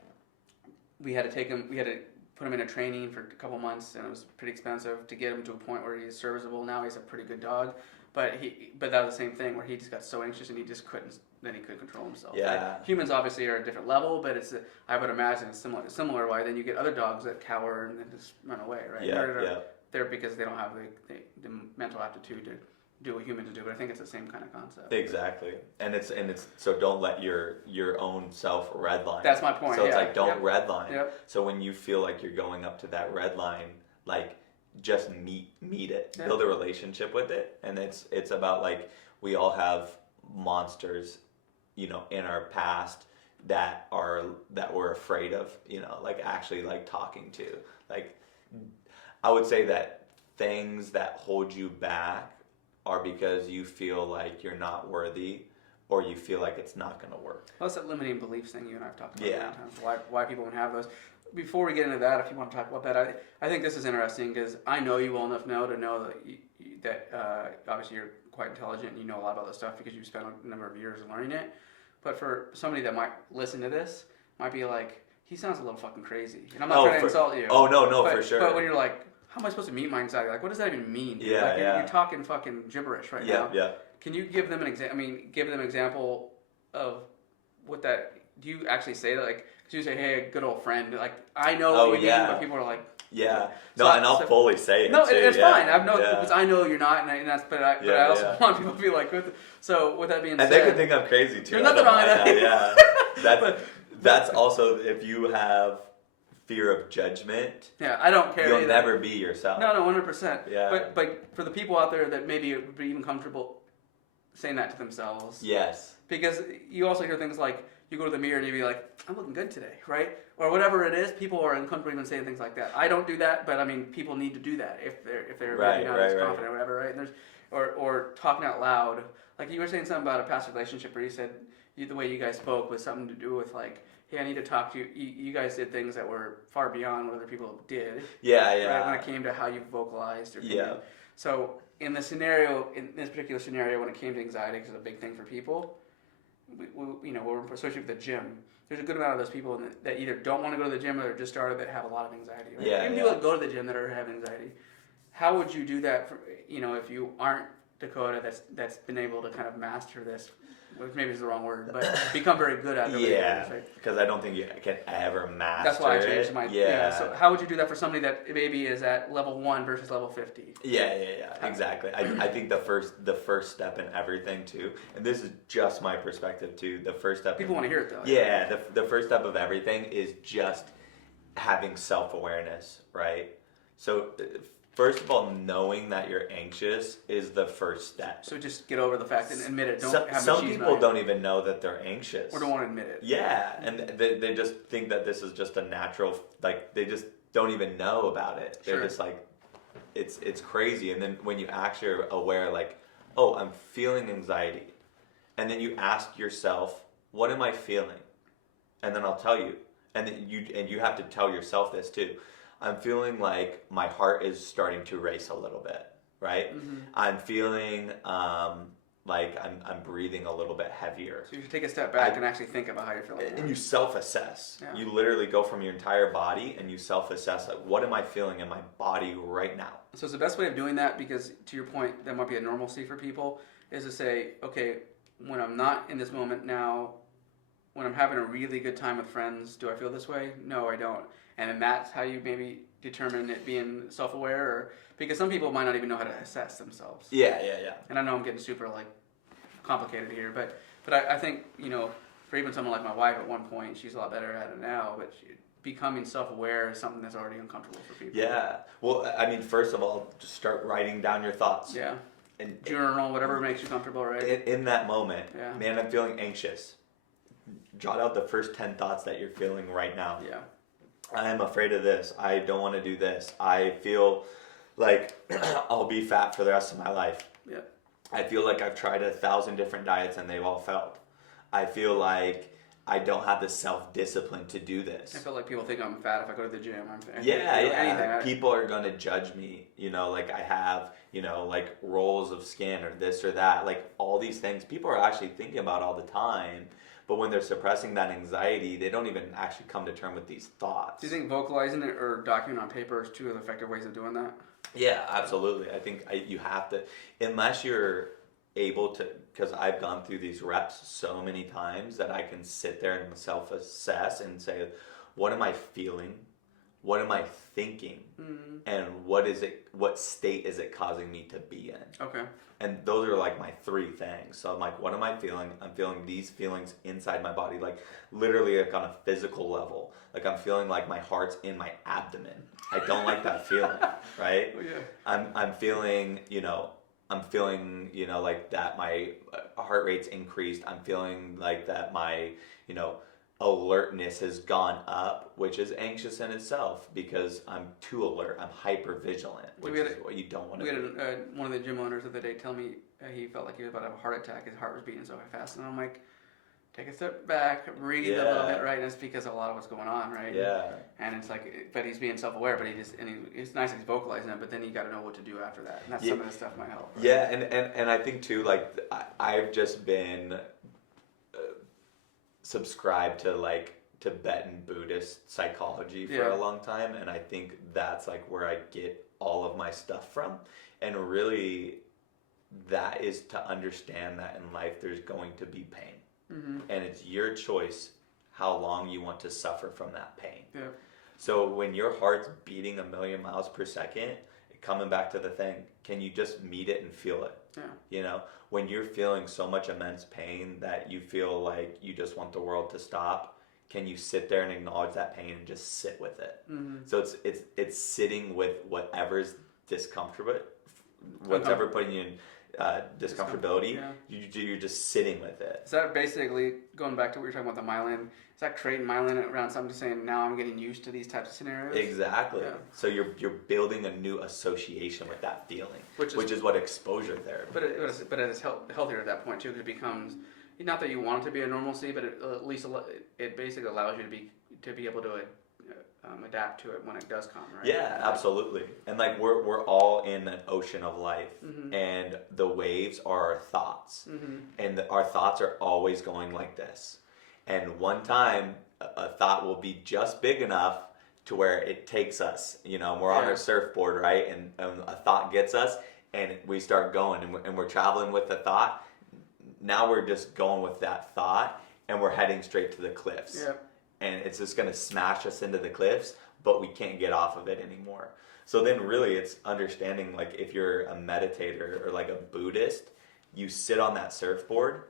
we had to take him. We had to put him in a training for a couple months, and it was pretty expensive to get him to a point where he's serviceable. Now he's a pretty good dog, but that was the same thing where he just got so anxious and he just couldn't control himself. Yeah. Like, humans obviously are a different level, but I would imagine it's similar. Why then you get other dogs that cower and then just run away, right? They're because they don't have the mental aptitude to do what humans do, but I think it's the same kind of concept. Exactly, and it's so don't let your own self redline. That's my point. So it's like don't redline. Yep. So when you feel like you're going up to that red line, like just meet it, build a relationship with it, and it's about like we all have monsters, in our past that we're afraid of, like actually like talking to. Like I would say that things that hold you back are because you feel like you're not worthy, or you feel like it's not going to work. Well, that's that limiting beliefs thing you and I have talked about many times. Why people would have those. Before we get into that, if you want to talk about that, I think this is interesting because I know you well enough now to know that obviously you're quite intelligent and you know a lot about this stuff because you've spent a number of years learning it. But for somebody that might listen to this, might be like, he sounds a little fucking crazy. And I'm not trying to insult you. Oh, no, for sure. But when you're like, how am I supposed to meet my anxiety? Like, what does that even mean? Yeah, like, you're talking fucking gibberish right now. Yeah. Can you give them an example? I mean, give them an example of what that... Do you actually say that? Like, because you say, hey, good old friend. Like, I know what you mean, but people are like... Yeah. No, and I'll fully say it. No, too. It's fine. Because I know you're not, and that's. But I also want people to be like, so with that being said, and they could think I'm crazy too. There's nothing wrong with that. Yeah. That's also if you have fear of judgment. Yeah, I don't care. You'll never be yourself. No, 100%. Yeah. But for the people out there that maybe would be even comfortable saying that to themselves. Yes. Because you also hear things like, you go to the mirror and you be like, I'm looking good today, right? Or whatever it is, people are uncomfortable even saying things like that. I don't do that, but I mean, people need to do that if they're maybe not as confident or whatever, right? And or talking out loud. Like you were saying something about a past relationship where you said the way you guys spoke was something to do with like, hey, I need to talk to you. You guys did things that were far beyond what other people did. Yeah. Right? When it came to how you vocalized. So in this particular scenario, when it came to anxiety, because it's a big thing for people, especially with the gym, there's a good amount of those people that either don't want to go to the gym or they're just started that have a lot of anxiety. Right? Even people that go to the gym that are having anxiety. How would you do that? If you aren't Dakota, that's been able to kind of master this. Which maybe is the wrong word, but become very good at it. Yeah, because I don't think you can ever master it. That's why I changed my... Yeah. So how would you do that for somebody that maybe is at level 1 versus level 50? Yeah, exactly. I think the first step in everything, too, and this is just my perspective, too, the first step... People want to hear it, though. Yeah, the first step of everything is just having self-awareness, right? So... First of all, knowing that you're anxious is the first step. So just get over the fact and admit it. Some people don't even know that they're anxious. Or don't want to admit it. Yeah, and they just think that this is just a natural, like, they just don't even know about it. They're just like, it's crazy. And then when you actually are aware, like, oh, I'm feeling anxiety. And then you ask yourself, what am I feeling? And then I'll tell you. And then you have to tell yourself this too. I'm feeling like my heart is starting to race a little bit, right? Mm-hmm. I'm feeling like I'm breathing a little bit heavier. So you should take a step back and actually think about how you're feeling. And you self-assess. Yeah. You literally go from your entire body and you self-assess, like, what am I feeling in my body right now? So it's the best way of doing that, because to your point, that might be a normalcy for people, is to say, okay, when I'm not in this moment now, when I'm having a really good time with friends, do I feel this way? No, I don't. And then that's how you maybe determine it being self-aware, or because some people might not even know how to assess themselves. Yeah. And I know I'm getting super like complicated here, but I think for even someone like my wife at one point, she's a lot better at it now. But becoming self-aware is something that's already uncomfortable for people. Yeah. Well, I mean, first of all, just start writing down your thoughts. Yeah. And journal, whatever makes you comfortable, right? In that moment, man, I'm feeling anxious. Jot out the first 10 thoughts that you're feeling right now. Yeah. I am afraid of this. I don't want to do this. I feel like I'll be fat for the rest of my life. Yeah. I feel like I've tried 1,000 different diets and they've all failed. I feel like I don't have the self-discipline to do this. I feel like people think I'm fat if I go to the gym. Yeah. People are going to judge me. Like I have, like rolls of skin or this or that. Like all these things people are actually thinking about all the time. But when they're suppressing that anxiety, they don't even actually come to terms with these thoughts. Do you think vocalizing it or documenting on paper is two of the effective ways of doing that? Yeah, absolutely. I think you have to, unless you're able to, because I've gone through these reps so many times that I can sit there and self-assess and say, what am I feeling? What am I thinking? Mm-hmm. And what state is it causing me to be in? Okay. And those are like my 3 things. So I'm like, what am I feeling? I'm feeling these feelings inside my body, like literally like on a physical level. Like I'm feeling like my heart's in my abdomen. I don't like that feeling, right? Oh, yeah. I'm feeling, like that my heart rate's increased. I'm feeling like that my, alertness has gone up, which is anxious in itself because I'm too alert. I'm hyper vigilant, which is what you don't want to do. We had one of the gym owners of the day tell me he felt like he was about to have a heart attack. His heart was beating so fast, and I'm like, take a step back, breathe a little bit, right? And it's because of a lot of what's going on, right? Yeah. And it's like, but he's being self-aware, but it's nice that he's vocalizing it, but then you got to know what to do after that, and that's some of the stuff might help. Right? Yeah, and I think too, like I've just been subscribed to like Tibetan Buddhist psychology for a long time, and I think that's like where I get all of my stuff from. And really, that is to understand that in life there's going to be pain, and it's your choice how long you want to suffer from that pain. Yeah. So when your heart's beating 1,000,000 miles per second, coming back to the thing, can you just meet it and feel it? Yeah. You know, when you're feeling so much immense pain that you feel like you just want the world to stop, can you sit there and acknowledge that pain and just sit with it? So it's sitting with whatever's discomfortable, whatever putting you in discomfortability. You're just sitting with it. Is that basically going back to what you're talking about, the myelin? Is that creating myelin around something, saying now I'm getting used to these types of scenarios? Exactly. Yeah. So you're building a new association with that feeling, which is what exposure therapy. But it's healthier at that point too, because it becomes, not that you want it to be a normalcy, but at least it basically allows you to be able to adapt to it when it does come, right? Yeah, absolutely. And like we're all in an ocean of life, and the waves are our thoughts, and our thoughts are always going like this. And one time, a thought will be just big enough to where it takes us. You know, we're on our surfboard, right? And a thought gets us, and we start going, and we're traveling with the thought. Now we're just going with that thought, and we're heading straight to the cliffs. Yep. And it's just going to smash us into the cliffs, but we can't get off of it anymore. So then really it's understanding, like if you're a meditator or like a Buddhist, you sit on that surfboard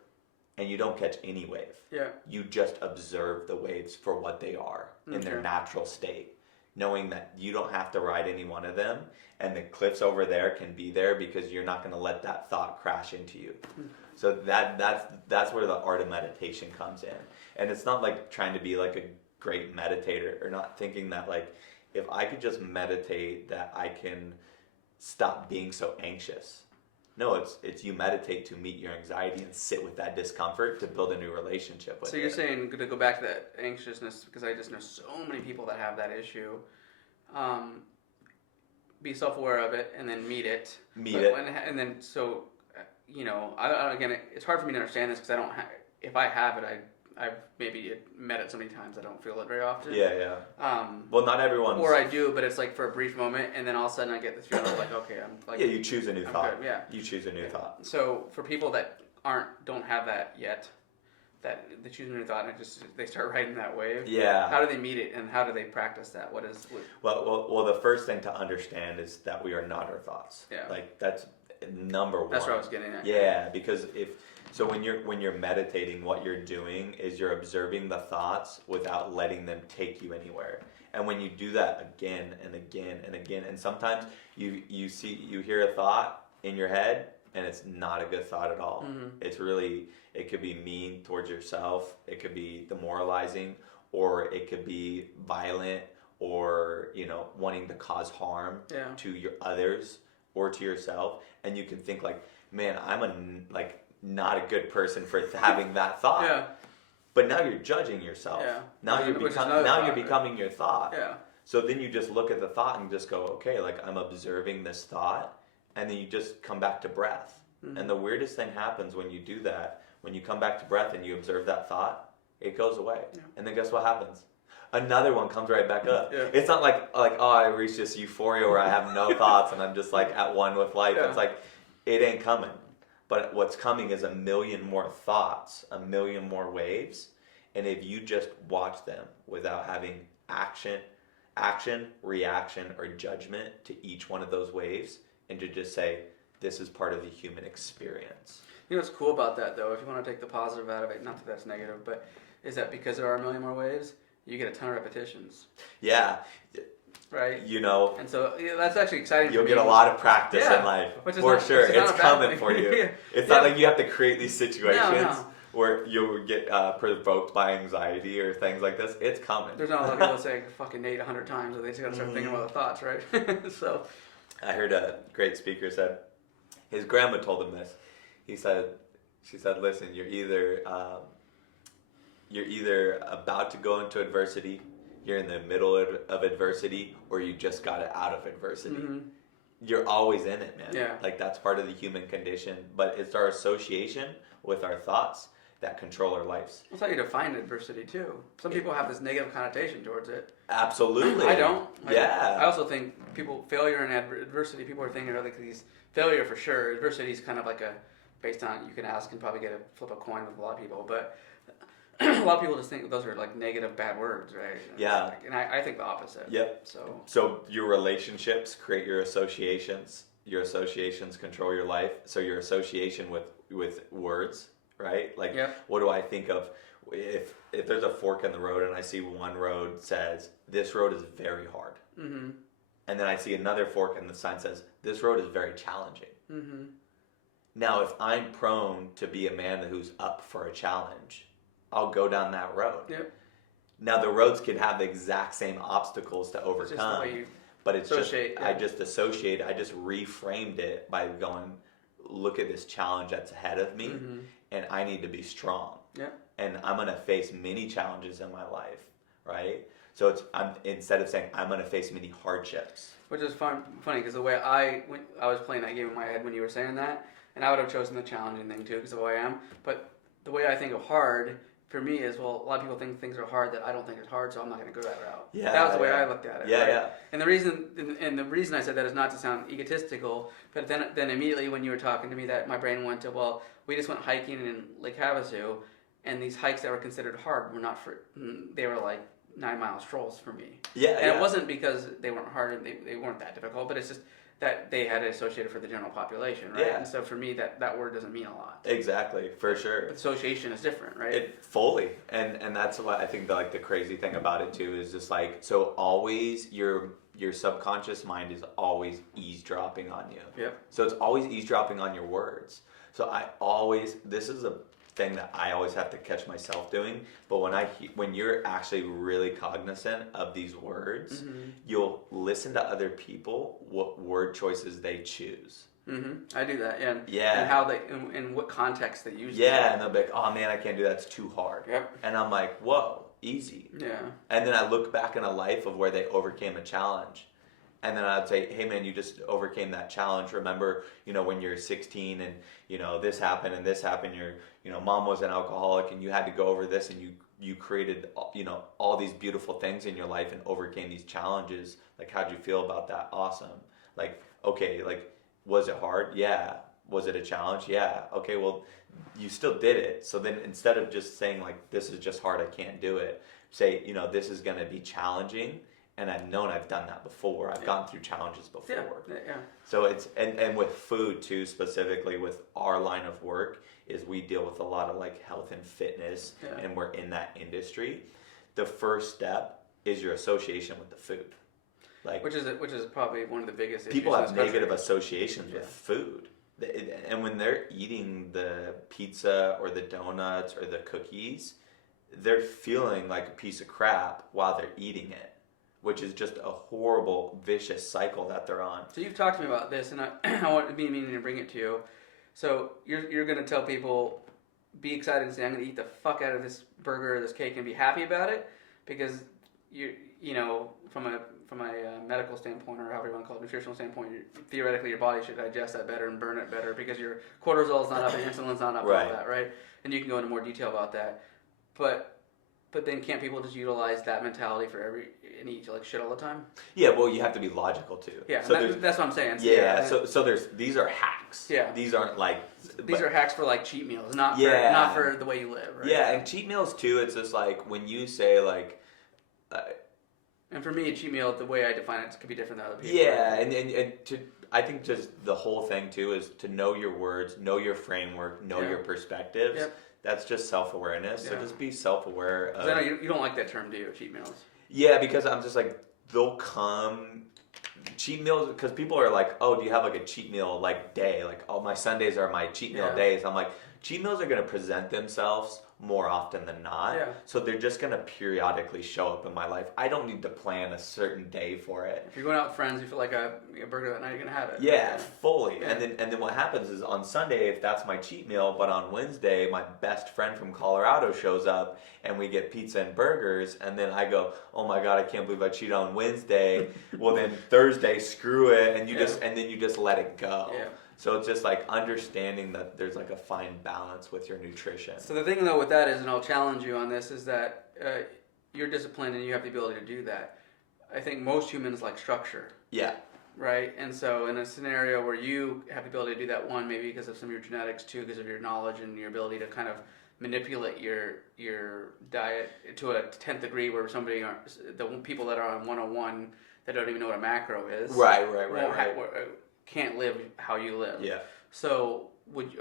and you don't catch any wave. Yeah. You just observe the waves for what they are in their natural state, knowing that you don't have to ride any one of them, and the cliffs over there can be there because you're not going to let that thought crash into you. So that's where the art of meditation comes in. And it's not like trying to be like a great meditator, or not thinking that like if I could just meditate that I can stop being so anxious. No, it's you meditate to meet your anxiety and sit with that discomfort to build a new relationship with it. So you're saying, to go back to that anxiousness, because I just know so many people that have that issue, be self-aware of it and then meet it. And then, so, again, it's hard for me to understand this because I don't if I have it, I've maybe met it so many times I don't feel it very often. Yeah. Well, not everyone. Or I do, but it's like for a brief moment, and then all of a sudden I get this feeling of like, okay, I'm like. Yeah, you choose a new thought. Good. Yeah. You choose a new thought. So for people that don't have that yet, that they choose a new thought and they start riding that wave. Yeah. How do they meet it, and how do they practice that? Well, the first thing to understand is that we are not our thoughts. Yeah. Like that's number one. That's what I was getting at. Yeah, because when you're meditating, what you're doing is you're observing the thoughts without letting them take you anywhere. And when you do that again and again and again, and sometimes you hear a thought in your head and it's not a good thought at all. It's really, it could be mean towards yourself, it could be demoralizing, or it could be violent, or wanting to cause harm to your others or to yourself. And you can think like, man, I'm not a good person for having that thought. Yeah. But now you're judging yourself. Yeah. Now you're becoming your thought. Yeah. So then you just look at the thought and just go, okay, like I'm observing this thought, and then you just come back to breath. And the weirdest thing happens when you do that, when you come back to breath and you observe that thought, it goes away. Yeah. And then guess what happens? Another one comes right back up. Yeah. It's not like I reached this euphoria where I have no thoughts and I'm just like at one with life. Yeah. It's like, it ain't coming. But what's coming is 1,000,000 more thoughts, 1,000,000 more waves. And if you just watch them without having action, reaction, or judgment to each one of those waves, and to just say, this is part of the human experience. You know what's cool about that, though, if you want to take the positive out of it, not that that's negative, but is that because there are 1,000,000 more waves, you get a ton of repetitions. Yeah. Right? And so that's actually exciting. You'll get a lot of practice in life. For sure. It's coming for you. It's not like you have to create these situations where you'll get provoked by anxiety or things like this. It's coming. There's not a lot of people that say fucking Nate 100 times, and they just gotta start thinking about the thoughts, right? So I heard a great speaker said, his grandma told him this. She said, listen, you're either about to go into adversity, you're in the middle of adversity, or you just got it out of adversity. You're always in it, man. Yeah. Like that's part of the human condition, but it's our association with our thoughts that control our lives. That's how you define adversity too. Some people have this negative connotation towards it. Absolutely. I don't. I also think failure and adversity, people are thinking of like these failure for sure. Adversity is kind of like based on, you can ask and probably flip a coin with a lot of people, but a lot of people just think those are like negative, bad words, right? Yeah. And I think the opposite. Yep. So your relationships create your associations. Your associations control your life. So your association with words, right? Like, what do I think of if there's a fork in the road and I see one road says, this road is very hard. Mm-hmm. And then I see another fork and the sign says, this road is very challenging. Mm-hmm. Now, if I'm prone to be a man who's up for a challenge, I'll go down that road. Yep. Now, the roads could have the exact same obstacles to overcome, but it's just, I just reframed it by going, look at this challenge that's ahead of me, and I need to be strong. Yep. And I'm going to face many challenges in my life, right? So instead of saying I'm going to face many hardships. Which is funny, because the way I was playing that game in my head when you were saying that, and I would have chosen the challenging thing too because of who I am, but the way I think of hard for me is, well, a lot of people think things are hard that I don't think is hard, so I'm not going to go that route. Yeah, that was the way I looked at it. Yeah, right? yeah. And the reason I said that is not to sound egotistical, but then immediately when you were talking to me, that my brain went to, well, we just went hiking in Lake Havasu, and these hikes that were considered hard they were like 9-mile strolls for me. Yeah, and it wasn't because they weren't hard and they weren't that difficult, but it's just that they had it associated for the general population, right? Yeah. And so for me, that word doesn't mean a lot. Exactly, for sure. But association is different, right? Fully, and that's what I think the crazy thing about it too is just like, so always your subconscious mind is always eavesdropping on you. Yep. So it's always eavesdropping on your words. So this is a thing that I always have to catch myself doing, but when you're actually really cognizant of these words, you'll listen to other people, what word choices they choose. Mm-hmm. I do that, and how in what context they use it. Yeah, and they'll be like, oh man, I can't do that, it's too hard. Yep. And I'm like, whoa, easy. Yeah. And then I look back in a life of where they overcame a challenge. And then I'd say, hey man, you just overcame that challenge. Remember, when you're 16 and, this happened and this happened, your mom was an alcoholic and you had to go over this and you created, all these beautiful things in your life and overcame these challenges. Like, how'd you feel about that? Awesome. Like, okay, like, was it hard? Yeah. Was it a challenge? Yeah. Okay, well, you still did it. So then instead of just saying like, this is just hard, I can't do it, say, this is going to be challenging. And I've done that before. I've gone through challenges before. Yeah. So it's, and with food too, specifically with our line of work, is we deal with a lot of like health and fitness, and we're in that industry. The first step is your association with the food. Like, which is probably one of the biggest issues. People have negative associations with food. And when they're eating the pizza or the donuts or the cookies, they're feeling like a piece of crap while they're eating it, which is just a horrible, vicious cycle that they're on. So you've talked to me about this, and I want to be meaning to bring it to you. So you're going to tell people, be excited and say, I'm going to eat the fuck out of this burger or this cake and be happy about it, because from a medical standpoint, or however you want to call it, nutritional standpoint, theoretically your body should digest that better and burn it better because your cortisol is not up and insulin's not up, right. All that, right? And you can go into more detail about that. But then can't people just utilize that mentality and eat like shit all the time? Yeah, well, you have to be logical too. Yeah, so that's what I'm saying. So these are hacks. Yeah. These aren't like... These are hacks for like cheat meals, not for the way you live, right? Yeah, and cheat meals too, it's just like when you say like... and for me, a cheat meal, the way I define it, could be different than other people. Yeah, and I think just the whole thing too is to know your words, know your framework, know your perspectives. Yep. That's just self-awareness. So just be self-aware of... I know you don't like that term, do you, cheat meals? Yeah, because I'm just like, they'll come... Cheat meals, because people are like, oh, do you have like a cheat meal like day? Like, oh, my Sundays are my cheat meal days. I'm like, cheat meals are going to present themselves more often than not. Yeah. So they're just going to periodically show up in my life. I don't need to plan a certain day for it. If you're going out with friends, you feel like a burger that night, you're going to have it. Yeah, fully. Yeah. And then what happens is on Sunday, if that's my cheat meal, but on Wednesday, my best friend from Colorado shows up and we get pizza and burgers, and then I go, oh my God, I can't believe I cheated on Wednesday. Well, then Thursday, screw it, and then you just let it go. Yeah. So it's just like understanding that there's like a fine balance with your nutrition. So the thing though with that is, and I'll challenge you on this, is that you're disciplined and you have the ability to do that. I think most humans like structure. Yeah. Right? And so in a scenario where you have the ability to do that, one, maybe because of some of your genetics, two, because of your knowledge and your ability to kind of manipulate your diet to a 10th degree, where the people that are on 101 that don't even know what a macro is. Right. Can't live how you live. Yeah. So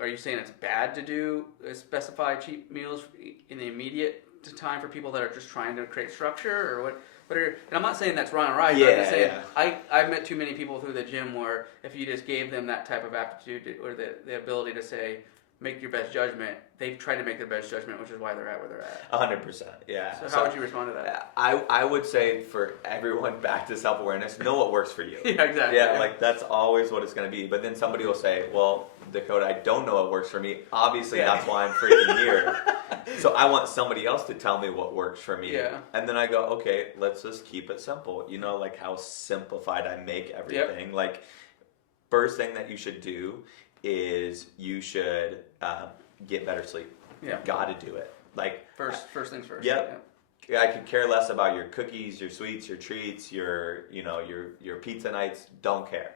are you saying it's bad to do specify cheat meals in the immediate time for people that are just trying to create structure, or what? And I'm not saying that's wrong or right. Yeah, I'm just saying I've met too many people through the gym where if you just gave them that type of aptitude or the ability to say, make your best judgment, they've tried to make their best judgment, which is why they're at where they're at. 100%, yeah. So how would you respond to that? I would say for everyone, back to self-awareness, know what works for you. Yeah, exactly. Yeah, like that's always what it's going to be. But then somebody will say, well, Dakota, I don't know what works for me. Obviously, that's why I'm freaking here. So I want somebody else to tell me what works for me. Yeah. And then I go, okay, let's just keep it simple. You know, like how simplified I make everything. Yep. Like, first thing that you should do is you should get better sleep. Yeah. Got to do it. Like first things first. Yep. Yeah. I could care less about your cookies, your sweets, your treats, your pizza nights. Don't care.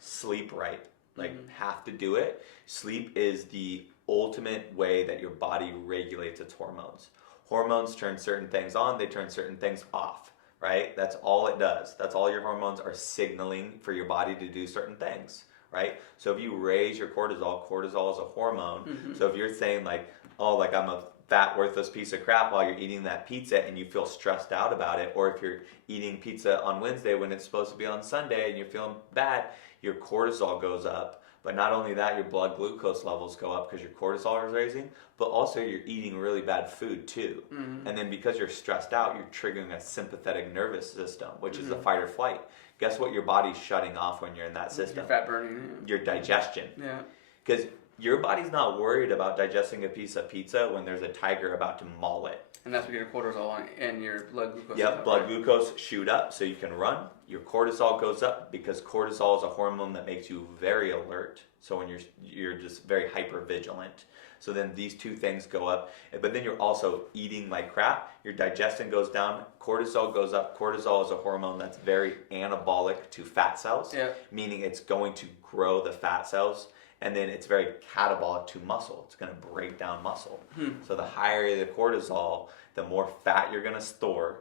Sleep right. Like have to do it. Sleep is the ultimate way that your body regulates its hormones. Hormones turn certain things on, they turn certain things off, right? That's all it does. That's all your hormones are signaling for your body to do certain things, right? So if you raise your cortisol is a hormone. So if you're saying like, oh, like I'm a fat, worthless piece of crap while you're eating that pizza and you feel stressed out about it, or if you're eating pizza on Wednesday when it's supposed to be on Sunday and you're feeling bad, your cortisol goes up. But not only that, your blood glucose levels go up because your cortisol is raising, but also you're eating really bad food too. And then because you're stressed out, you're triggering a sympathetic nervous system, which is the fight or flight. Guess what your body's shutting off when you're in that system? Your fat burning. Your digestion. Yeah. Because your body's not worried about digesting a piece of pizza when there's a tiger about to maul it. And that's where your cortisol and your blood glucose. Yep, blood glucose shoot up so you can run. Your cortisol goes up because cortisol is a hormone that makes you very alert. So when you're just very hyper vigilant. So then these two things go up. But then you're also eating like crap. Your digestion goes down. Cortisol goes up. Cortisol is a hormone that's very anabolic to fat cells, meaning it's going to grow the fat cells. And then it's very catabolic to muscle. It's going to break down muscle. So the higher the cortisol, the more fat you're going to store,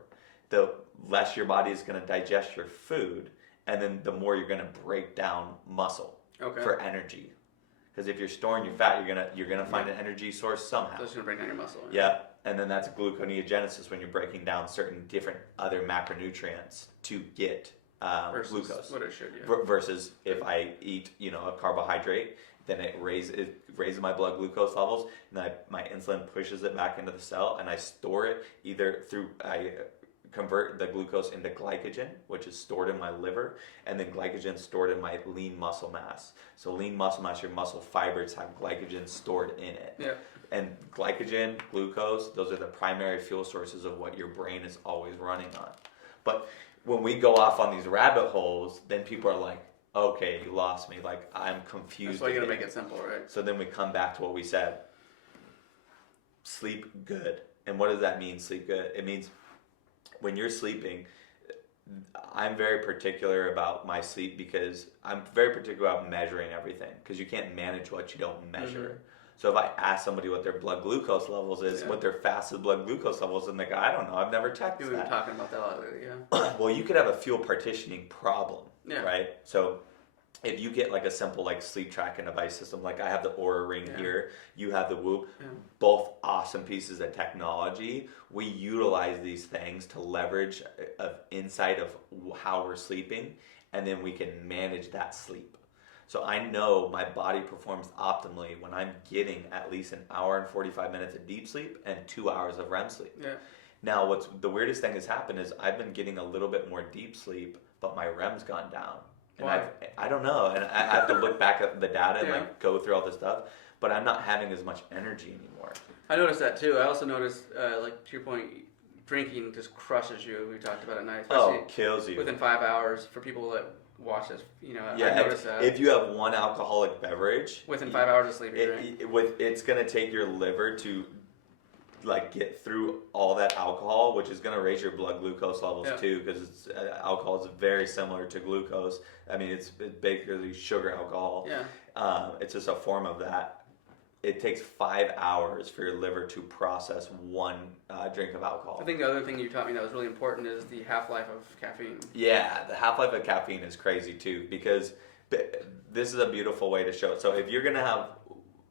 the less your body is going to digest your food, and then the more you're going to break down muscle for energy. Because if you're storing your fat, you're gonna find an energy source somehow. So it's going to break down your muscle. Yeah, and then that's gluconeogenesis when you're breaking down certain different other macronutrients to get versus glucose. What it should, versus if I eat, a carbohydrate, then it raises my blood glucose levels, and then my insulin pushes it back into the cell, and I store it either I convert the glucose into glycogen, which is stored in my liver, and then glycogen stored in my lean muscle mass. So lean muscle mass, your muscle fibers have glycogen stored in it. Yeah. And glycogen, glucose, those are the primary fuel sources of what your brain is always running on. But when we go off on these rabbit holes, then people are like, okay, you lost me. Like, I'm confused. That's why you gotta make it simple, right? So then we come back to what we said. Sleep good. And what does that mean, sleep good? It means when you're sleeping, I'm very particular about my sleep because I'm very particular about measuring everything because you can't manage what you don't measure. So if I ask somebody what their blood glucose levels is, what their fasted blood glucose levels, and they go, I don't know, I've never checked that. We were talking about that earlier, Well, you could have a fuel partitioning problem, right? So if you get like a simple like sleep tracking device system, like I have the Oura Ring here, you have the Whoop, both awesome pieces of technology. We utilize these things to leverage an insight of how we're sleeping, and then we can manage that sleep. So I know my body performs optimally when I'm getting at least an hour and 45 minutes of deep sleep and 2 hours of REM sleep. Yeah. Now, what's the weirdest thing has happened is I've been getting a little bit more deep sleep, but my REM's gone down. And I don't know, and I have to look back at the data and like go through all this stuff, but I'm not having as much energy anymore. I noticed that too. I also noticed, like to your point, drinking just crushes you. We talked about it at night. Kills you. Within 5 hours for people that watch this. I noticed that. If you have one alcoholic beverage within 5 hours of sleep, it's going to take your liver to get through all that alcohol, which is going to raise your blood glucose levels too, because alcohol is very similar to glucose. I mean, it's basically sugar alcohol. It's just a form of that. It takes 5 hours for your liver to process one drink of alcohol. I think the other thing you taught me that was really important is the half-life of caffeine. Yeah, the half-life of caffeine is crazy too, because this is a beautiful way to show it. So if you're going to have,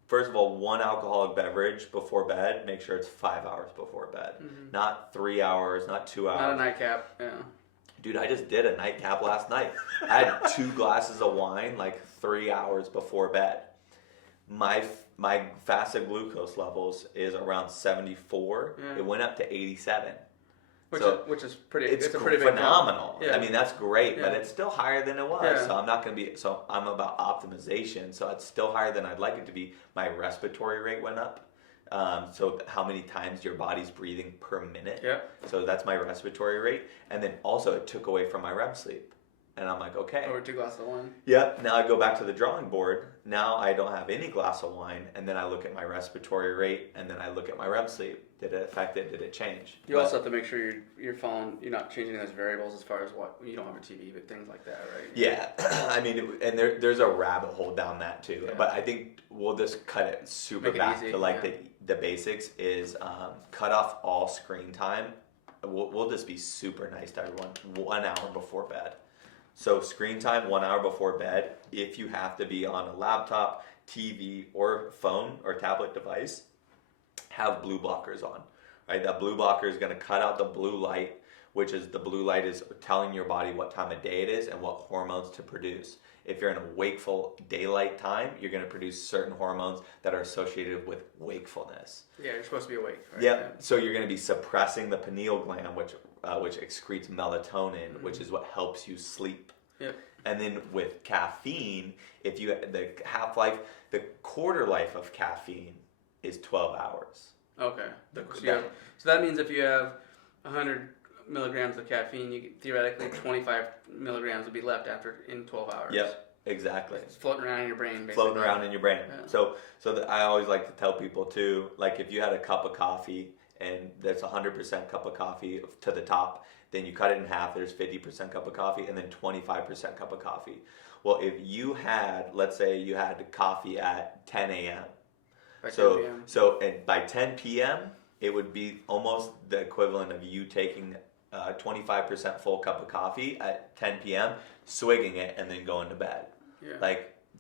first of all, one alcoholic beverage before bed, make sure it's 5 hours before bed. Not 3 hours, not 2 hours. Not a nightcap, yeah. Dude, I just did a nightcap last night. I had 2 glasses of wine 3 hours before bed. My fasted glucose levels is around 74. It went up to 87. Which is pretty. It's a pretty phenomenal. Big I mean, that's great, but it's still higher than it was. So I'm not going to be. So I'm about optimization. So it's still higher than I'd like it to be. My respiratory rate went up. So how many times your body's breathing per minute. So that's my respiratory rate, and then also it took away from my REM sleep. And I'm like, okay. Over 2 glasses of wine. Yep. Now I go back to the drawing board. Now I don't have any glass of wine, and then I look at my respiratory rate, and then I look at my REM sleep. Did it affect it? Did it change? You also have to make sure you're not changing those variables as far as what you don't have a TV, but things like that, right? Yeah. I mean, and there's a rabbit hole down that too. But I think we'll just cut it super back to the basics is cut off all screen time. We'll just be super nice to everyone. 1 hour before bed. So screen time 1 hour before bed. If you have to be on a laptop, TV, or phone or tablet device, have blue blockers on. Right? That blue blocker is going to cut out the blue light, which is the blue light is telling your body what time of day it is and what hormones to produce. If you're in a wakeful daylight time, you're going to produce certain hormones that are associated with wakefulness. Yeah, you're supposed to be awake. Right? Yeah. So you're going to be suppressing the pineal gland, which excretes melatonin, which is what helps you sleep. Yep. And then with caffeine, the half-life, the quarter life of caffeine is 12 hours. Okay. So that means if you have 100 milligrams of caffeine, theoretically 25 milligrams would be left in 12 hours. Yep, exactly. It's floating around in your brain, basically. Floating around in your brain. Yeah. I always like to tell people too, if you had a cup of coffee and there's 100% cup of coffee to the top, then you cut it in half, there's 50% cup of coffee, and then 25% cup of coffee. Well, if you had, let's say you had coffee at 10 a.m. And by 10 p.m., it would be almost the equivalent of you taking 25% full cup of coffee at 10 p.m., swigging it, and then going to bed. Yeah.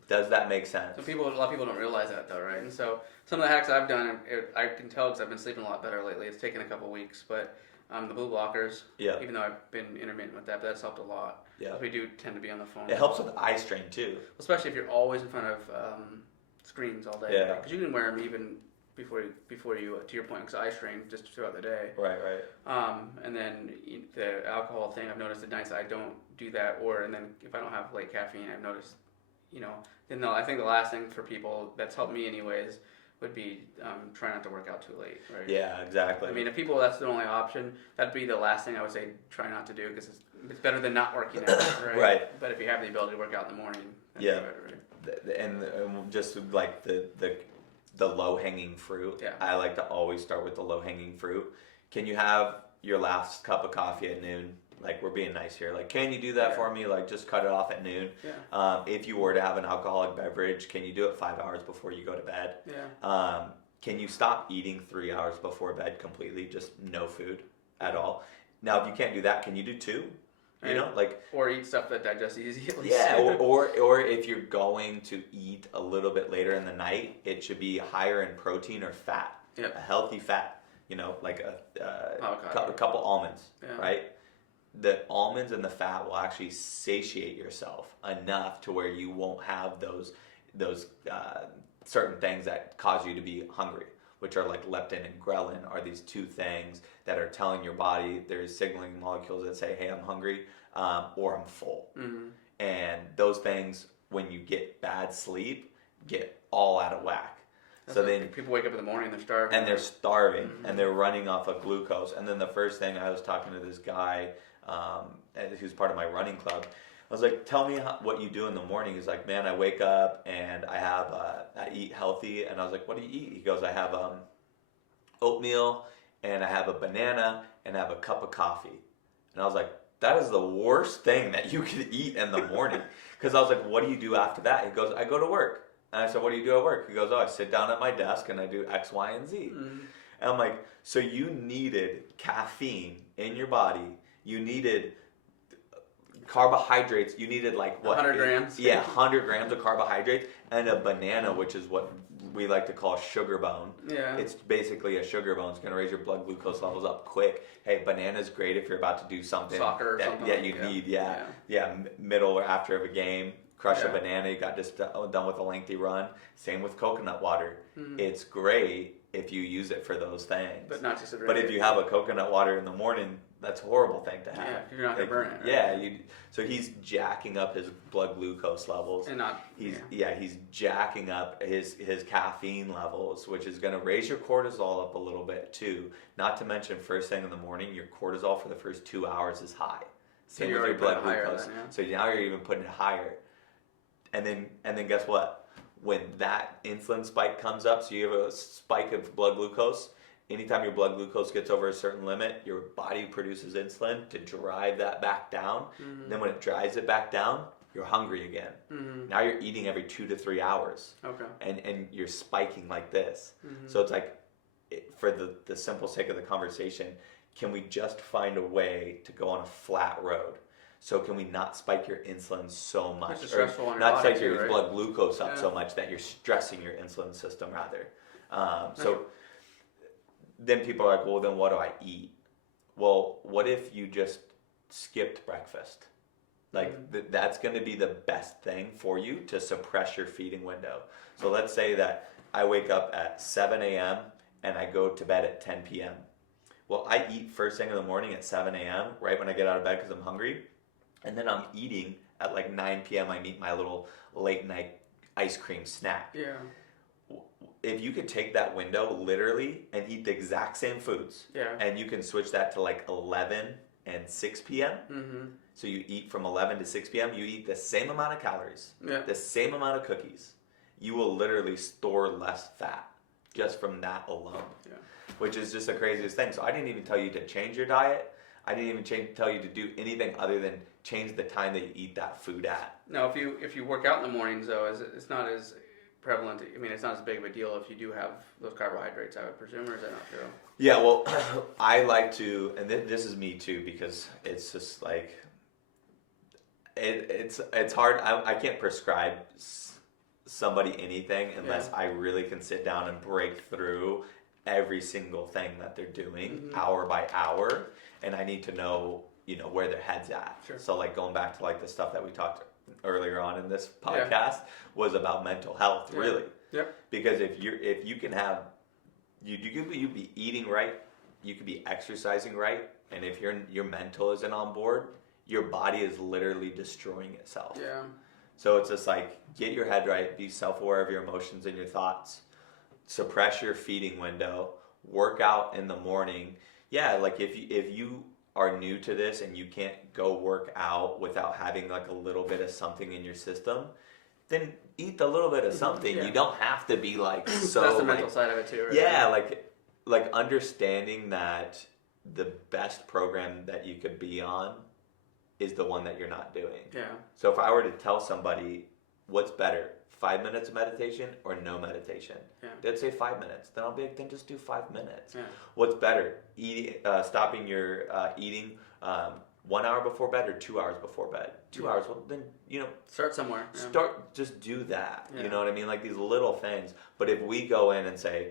Does that make sense? So a lot of people don't realize that though, right? And so some of the hacks I've done, I can tell because I've been sleeping a lot better lately. It's taken a couple weeks, but the blue blockers, even though I've been intermittent with that, but that's helped a lot. Yeah. We do tend to be on the phone. It helps with eye strain too. Especially if you're always in front of screens all day. Yeah. Because you can wear them even before you to your point, because eye strain just throughout the day. Right. And then the alcohol thing, I've noticed the nights I don't do that, and then if I don't have caffeine, I've noticed, then I think the last thing for people that's helped me anyways would be try not to work out too late, right? Yeah, exactly. I mean, if people that's the only option, that'd be the last thing I would say try not to do, because it's better than not working out, right? Right. But if you have the ability to work out in the morning, that'd be better, right? And just the low-hanging fruit, I like to always start with the low-hanging fruit. Can you have your last cup of coffee at noon? We're being nice here. Can you do that for me? Just cut it off at noon. Yeah. If you were to have an alcoholic beverage, can you do it 5 hours before you go to bed? Yeah. Can you stop eating 3 hours before bed completely? Just no food at all. Now, if you can't do that, can you do 2? Or eat stuff that digests easy at least. Yeah, or if you're going to eat a little bit later in the night, it should be higher in protein or fat. Yep. A healthy fat. A couple almonds, right? The almonds and the fat will actually satiate yourself enough to where you won't have those certain things that cause you to be hungry, which are leptin and ghrelin are these two things that are telling your body, there's signaling molecules that say, hey, I'm hungry, or I'm full. Mm-hmm. And those things, when you get bad sleep, get all out of whack. So then people wake up in the morning and they're starving. Mm-hmm. And they're running off of glucose. And then the first thing, I was talking to this guy who's part of my running club. I was like, tell me what you do in the morning. He's like, man, I wake up and I eat healthy. And I was like, what do you eat? He goes, I have oatmeal and I have a banana and I have a cup of coffee. And I was like, that is the worst thing that you could eat in the morning. Because I was like, what do you do after that? He goes, I go to work. And I said, what do you do at work? He goes, I sit down at my desk and I do X, Y, and Z. Mm-hmm. And I'm like, so you needed caffeine in your body. You needed carbohydrates. You needed like what? 100 grams. Yeah, 100 grams of carbohydrates and a banana, which is what we like to call a sugar bone. Yeah. It's basically a sugar bone. It's going to raise your blood glucose levels up quick. Hey, banana's great if you're about to do something. Soccer or something. Yeah, you need, middle or after of a game. Crush a banana, you got just done with a lengthy run. Same with coconut water. Mm-hmm. It's great if you use it for those things. But not just a drink. But if you have a coconut water in the morning, that's a horrible thing to have. Yeah, because you're not going to burn it. Right? Yeah, so he's jacking up his blood glucose levels. And not... He's jacking up his caffeine levels, which is going to raise your cortisol up a little bit too. Not to mention, first thing in the morning, your cortisol for the first 2 hours is high. Same with your blood glucose. So now you're even putting it higher. And then guess what? When that insulin spike comes up, so you have a spike of blood glucose, anytime your blood glucose gets over a certain limit, your body produces insulin to drive that back down. Mm-hmm. Then when it drives it back down, you're hungry again. Mm-hmm. Now you're eating every 2 to 3 hours. Okay. And you're spiking like this. Mm-hmm. So it's like, for the simple sake of the conversation, can we just find a way to go on a flat road? So can we not spike your insulin so much, or not spike your blood glucose up so much that you're stressing your insulin system rather? So then people are like, well, then what do I eat? Well, what if you just skipped breakfast? Like that's going to be the best thing for you to suppress your feeding window. So let's say that I wake up at 7 a.m. and I go to bed at 10 p.m. Well, I eat first thing in the morning at 7 a.m. right when I get out of bed because I'm hungry. And then I'm eating at like 9 p.m. I eat my little late night ice cream snack. Yeah. If you could take that window literally and eat the exact same foods, and you can switch that to like 11 and 6 p.m. Mm-hmm. So you eat from 11 to 6 p.m. You eat the same amount of calories, the same amount of cookies. You will literally store less fat just from that alone, which is just the craziest thing. So I didn't even tell you to change your diet. I didn't even tell you to do anything other than change the time that you eat that food at. No, if you work out in the mornings, though, it's not as prevalent. I mean, it's not as big of a deal if you do have those carbohydrates, I would presume, or is that not true? Yeah, well, I like to, and this is me too, because it's just like, it's hard. I can't prescribe somebody anything unless I really can sit down and break through every single thing that they're doing hour by hour. And I need to know, where their head's at. Sure. So like going back to like the stuff that we talked earlier on in this podcast was about mental health, really. Yep. Because if you can have, you could be eating right, you could be exercising right, and if your mental isn't on board, your body is literally destroying itself. Yeah. So it's just like, get your head right, be self-aware of your emotions and your thoughts, suppress your feeding window, work out in the morning. Yeah, like if you are new to this and you can't go work out without having like a little bit of something in your system, then eat a little bit of something. Yeah. You don't have to be like so. That's the mental side of it too, right? Yeah, like understanding that the best program that you could be on is the one that you're not doing. Yeah. So if I were to tell somebody what's better, 5 minutes of meditation or no meditation, they'd say 5 minutes. Then I'll be like, then just do 5 minutes. Yeah. What's better, stopping your eating 1 hour before bed or 2 hours before bed? 2 hours. Well, then start somewhere. Just do that. Yeah. You know what I mean? Like these little things. But if we go in and say,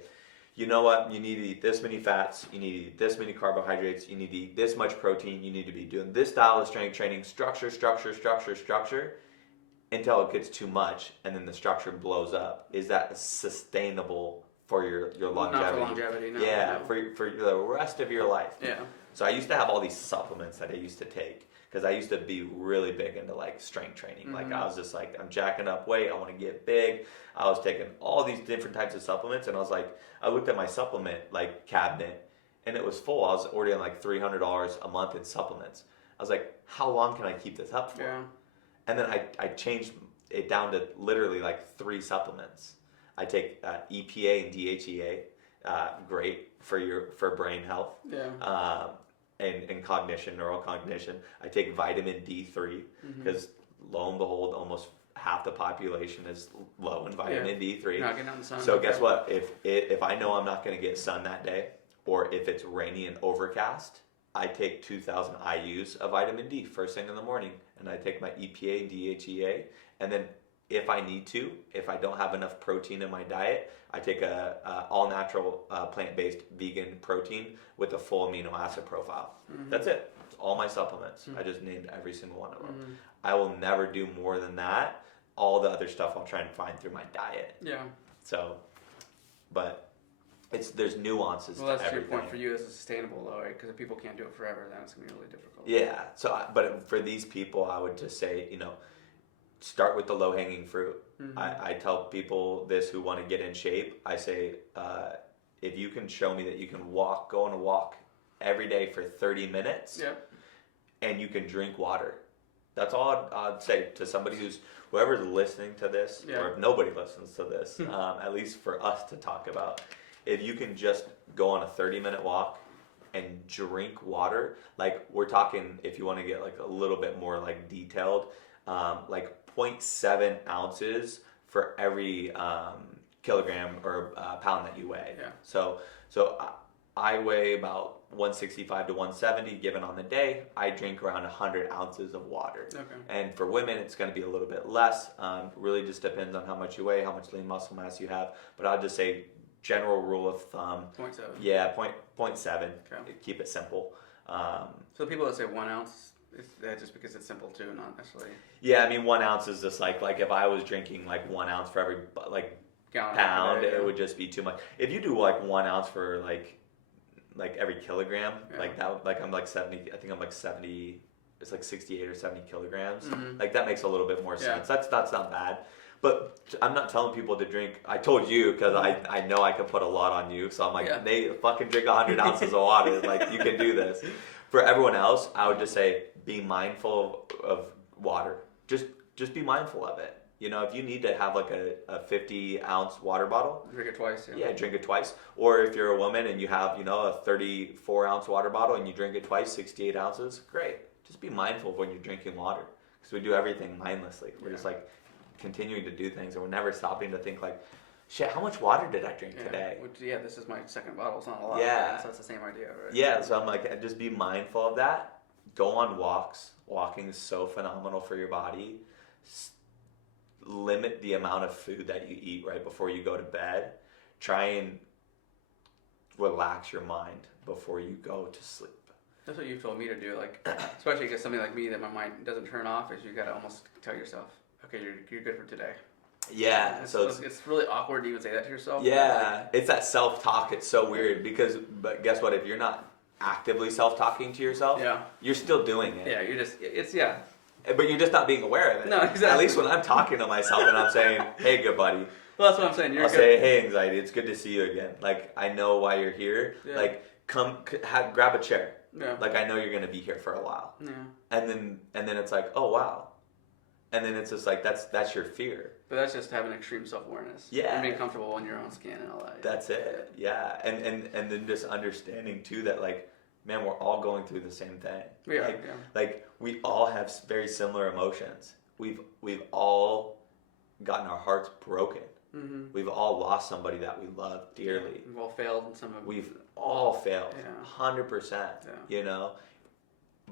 you know what, you need to eat this many fats, you need to eat this many carbohydrates, you need to eat this much protein, you need to be doing this style of strength training, structure, until it gets too much and then the structure blows up. Is that sustainable for your longevity? Not for longevity, no. Yeah, no. For the rest of your life. Yeah. So I used to have all these supplements that I used to take because I used to be really big into like strength training. Mm-hmm. Like I was just like, I'm jacking up weight, I want to get big. I was taking all these different types of supplements and I looked at my supplement like cabinet and it was full. I was ordering like $300 a month in supplements. I was like, how long can I keep this up for? Yeah. And then I changed it down to literally like 3 supplements. I take EPA and DHEA, great for brain health. Yeah. And cognition, neural cognition. I take vitamin D3 because lo and behold, almost half the population is low in vitamin D3. You're not getting out in the sun. So guess what? If I know I'm not going to get sun that day, or if it's rainy and overcast, I take 2,000 IUs of vitamin D first thing in the morning, and I take my EPA and DHEA, and then if I need to, if I don't have enough protein in my diet, I take a all natural plant-based vegan protein with a full amino acid profile. That's it. It's all my supplements. I just named every single one of them. I will never do more than that. All the other stuff I'll try and find through my diet. Yeah. So, but there's nuances to everything. Well, that's your point for you as sustainable though, right? Because if people can't do it forever, then it's going to be really difficult. Yeah. So, but for these people, I would just say, start with the low-hanging fruit. I tell people this who want to get in shape. I say, if you can show me that you can go on a walk every day for 30 minutes, and you can drink water. That's all I'd say to somebody whoever's listening to this, or if nobody listens to this, at least for us to talk about. If you can just go on a 30-minute walk and drink water, like we're talking, if you want to get like a little bit more like detailed, like 0.7 ounces for every kilogram or pound that you weigh. Yeah. So I weigh about 165 to 170 given on the day. I drink around 100 ounces of water. Okay. And for women, it's going to be a little bit less. Really just depends on how much you weigh, how much lean muscle mass you have. But I'll just say general rule of thumb. 0.7. Yeah, 0.7. Okay. Keep it simple. So people that say 1 ounce, is that just because it's simple too, not necessarily? Yeah, I mean 1 ounce is just like if I was drinking like 1 ounce for every pound, it would just be too much. If you do like 1 ounce for like every kilogram, like that, like I'm like 70. I think I'm like 70. It's like 68 or 70 kilograms. Like that makes a little bit more sense. That's not bad. But I'm not telling people to drink. I told you because I know I can put a lot on you. So I'm like, they fucking drink 100 ounces of water. Like you can do this. For everyone else, I would just say be mindful of water. Just be mindful of it. If you need to have like a 50-ounce water bottle, drink it twice. Yeah, drink it twice. Or if you're a woman and you have a 34-ounce water bottle and you drink it twice, 68 ounces, great. Just be mindful of when you're drinking water because we do everything mindlessly. We're just like continuing to do things and we're never stopping to think like, shit, how much water did I drink today? This is my second bottle. It's not a lot. Yeah. So that's the same idea, right? Yeah, so I'm like, just be mindful of that. Go on walks. Walking is so phenomenal for your body. Limit the amount of food that you eat right before you go to bed. Try and relax your mind before you go to sleep. That's what you've told me to do, like, especially because somebody like me that my mind doesn't turn off, is you gotta almost tell yourself, okay, you're good for today. Yeah, it's really awkward to even say that to yourself. Yeah, it's that self-talk. It's so weird but guess what? If you're not actively self-talking to yourself, you're still doing it. Yeah, you're just, But you're just not being aware of it. No, exactly. At least when I'm talking to myself and I'm saying, hey, good buddy. Well, that's what I'm saying. I'll say, hey, anxiety, it's good to see you again. Like, I know why you're here. Yeah. Like, grab a chair. Yeah. Like, I know you're going to be here for a while. Yeah. And then it's like, oh, wow. And then it's just like, that's your fear. But that's just having extreme self-awareness. Yeah. And being comfortable in your own skin and all that. That's it. Yeah. And then just understanding, too, that, like, man, we're all going through the same thing. We are, Like, we all have very similar emotions. We've all gotten our hearts broken. Mm-hmm. We've all lost somebody that we love dearly. Yeah, we've all failed in some of. We've all failed, 100%. Yeah.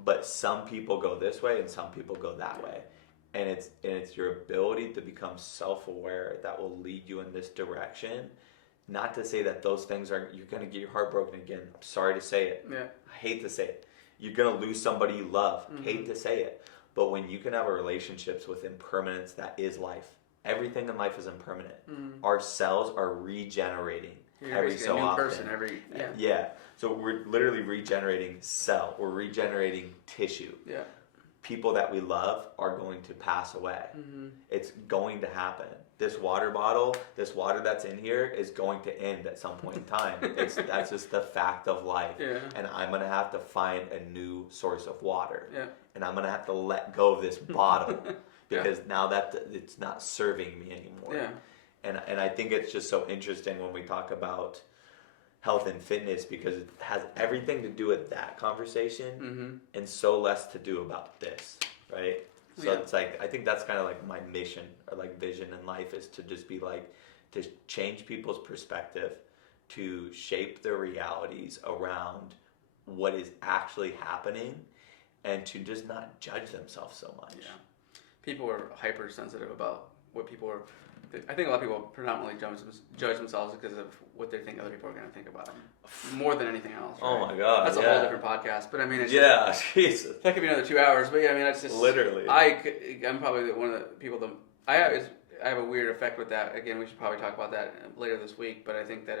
But some people go this way and some people go that way, and it's your ability to become self-aware that will lead you in this direction. Not to say that those things you're gonna get your heart broken again. I'm sorry to say it. Yeah. I hate to say it. You're gonna lose somebody you love. Mm-hmm. Hate to say it. But when you can have a relationships with impermanence that is life. Everything in life is impermanent. Mm-hmm. Our cells are regenerating every so often. Yeah. So we're literally regenerating cell. We're regenerating tissue. Yeah. People that we love are going to pass away. Mm-hmm. It's going to happen. This water that's in here is going to end at some point in time. That's just the fact of life. Yeah. And I'm going to have to find a new source of water. Yeah. And I'm going to have to let go of this bottle because now that it's not serving me anymore. Yeah. And I think it's just so interesting when we talk about health and fitness, because it has everything to do with that conversation and so less to do about this, right? So it's like, I think that's kind of like my mission or like vision in life, is to just be like, to change people's perspective, to shape their realities around what is actually happening, and to just not judge themselves so much. Yeah. People are hypersensitive about what people are. I think a lot of people predominantly judge themselves because of what they think other people are going to think about them, more than anything else. Right? Oh my God, that's a whole different podcast. But I mean, it's Jesus, that could be another 2 hours. But yeah, I mean, that's just literally. I'm probably one of the people that I have a weird effect with that. Again, we should probably talk about that later this week. But I think that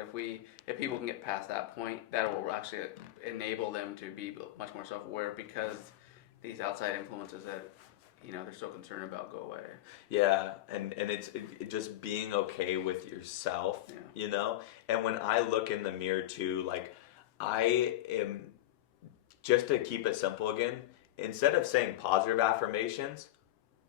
if people can get past that point, that will actually enable them to be much more self-aware, because these outside influences that they're so concerned about go away. Yeah, and it's just being okay with yourself, And when I look in the mirror too, like, I am, just to keep it simple again, instead of saying positive affirmations,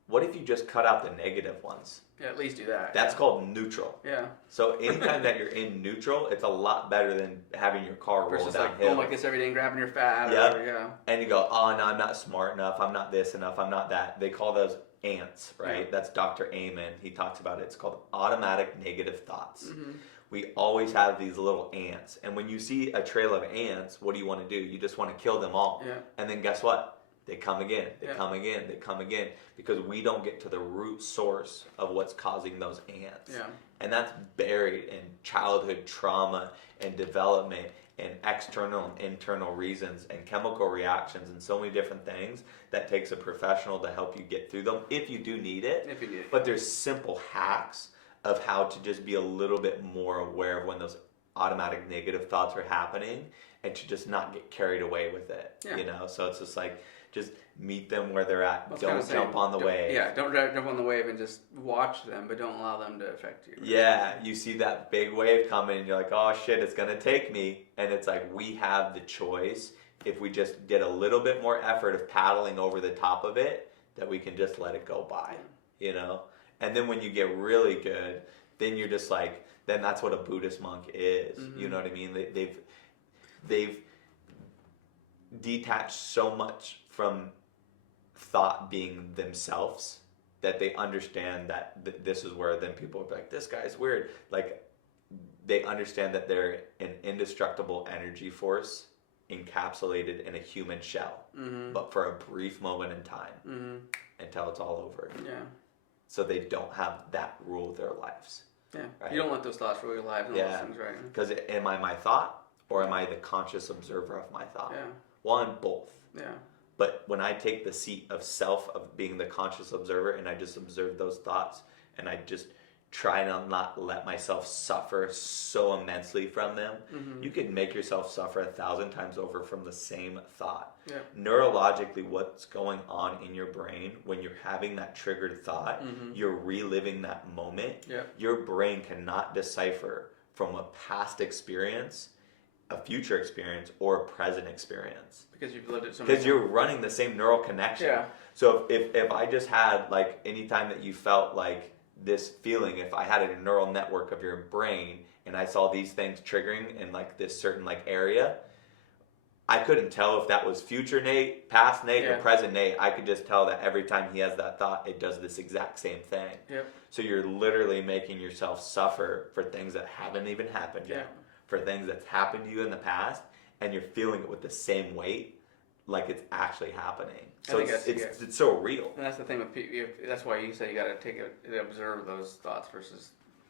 what if you just cut out the negative ones? Yeah, at least do that. That's called neutral. Yeah. So anytime that you're in neutral, it's a lot better than having your car roll downhill. Like going like this every day and grabbing your fat. Yep. Yeah. And you go, oh no, I'm not smart enough. I'm not this enough. I'm not that. They call those ants, right? Yeah. That's Dr. Amen. He talks about it. It's called automatic negative thoughts. We always have these little ants. And when you see a trail of ants, what do you want to do? You just want to kill them all. Yeah. And then guess what? They come again, they come again, they come again, because we don't get to the root source of what's causing those ants. Yeah. And that's buried in childhood trauma and development and external and internal reasons and chemical reactions and so many different things that takes a professional to help you get through them if you do need it. If you need it. But there's simple hacks of how to just be a little bit more aware of when those automatic negative thoughts are happening, and to just not get carried away with it. So it's just like, just meet them where they're at. Don't jump on the wave. Yeah, don't jump on the wave and just watch them, but don't allow them to affect you. Right? Yeah, you see that big wave coming and you're like, oh shit, it's going to take me. And it's like, we have the choice, if we just get a little bit more effort of paddling over the top of it, that we can just let it go by, And then when you get really good, then you're just like, then that's what a Buddhist monk is. You know what I mean? They've detached so much from thought being themselves that they understand that this is where then people are like, this guy's weird. Like, they understand that they're an indestructible energy force encapsulated in a human shell, but for a brief moment in time until it's all over. Yeah. So they don't have that rule their lives. Yeah. Right? You don't let those thoughts rule your lives and all those things, right? Because am I my thought, or am I the conscious observer of my thought? Yeah. Well, I'm both. Yeah. But when I take the seat of self, of being the conscious observer, and I just observe those thoughts, and I just try to not let myself suffer so immensely from them, you can make yourself suffer 1,000 times over from the same thought. Yeah. Neurologically, what's going on in your brain when you're having that triggered thought, you're reliving that moment. Yeah. Your brain cannot decipher from a past experience, a future experience, or a present experience. Because you've lived it so much. Because you're running the same neural connection. Yeah. So if I just had, like, anytime that you felt like this feeling, if I had a neural network of your brain and I saw these things triggering in like this certain like area, I couldn't tell if that was future Nate, past Nate, or present Nate. I could just tell that every time he has that thought, it does this exact same thing. Yep. So you're literally making yourself suffer for things that haven't even happened yet, for things that's happened to you in the past, and you're feeling it with the same weight, like it's actually happening. So it's so real. And that's the thing with people. That's why you say you got to observe those thoughts versus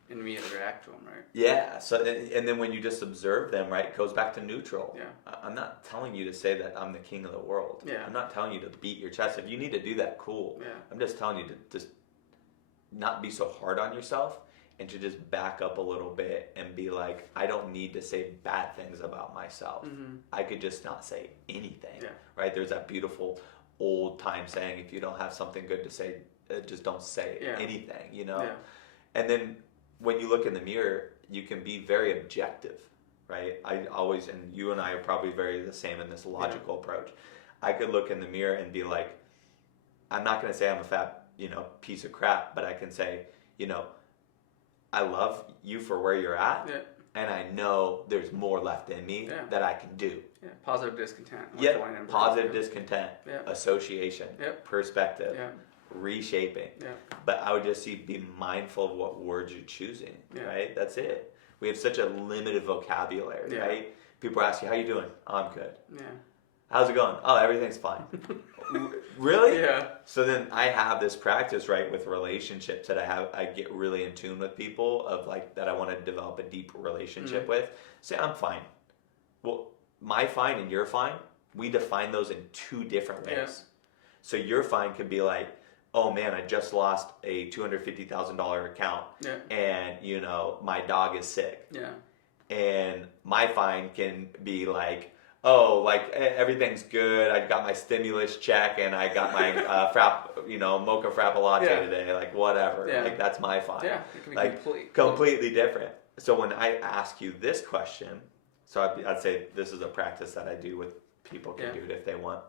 immediately react to them, right? Yeah. So and then when you just observe them, right, it goes back to neutral. Yeah. I'm not telling you to say that I'm the king of the world. Yeah. I'm not telling you to beat your chest. If you need to do that, cool. Yeah. I'm just telling you to just not be so hard on yourself, and to just back up a little bit and be like, I don't need to say bad things about myself. I could just not say anything, right? There's that beautiful old time saying, if you don't have something good to say, just don't say anything, Yeah. And then when you look in the mirror, you can be very objective, right? I always, and you and I are probably very the same in this logical approach. I could look in the mirror and be like, I'm not going to say I'm a fat piece of crap, but I can say, I love you for where you're at. Yeah. And I know there's more left in me that I can do. Yeah, positive discontent. Yeah, positive discontent, association, perspective, reshaping. Yeah. But I would just be mindful of what words you're choosing, right? That's it. We have such a limited vocabulary, right? People ask you, how you doing? Oh, I'm good. Yeah. How's it going? Oh, everything's fine. Really? Yeah. So then I have this practice, right, with relationships that I get really in tune with people of like that I want to develop a deep relationship with. Say, I'm fine. Well, my fine and your fine, we define those in two different ways. Yeah. So your fine could be like, oh man, I just lost a $250,000 account and, my dog is sick. Yeah. And my fine can be like, oh, like everything's good. I got my stimulus check and I got my mocha frappa latte today. Like whatever. Yeah. Like that's my fine. Yeah, it can be like completely different. So when I ask you this question, so I'd say this is a practice that I do with people can do it if they want.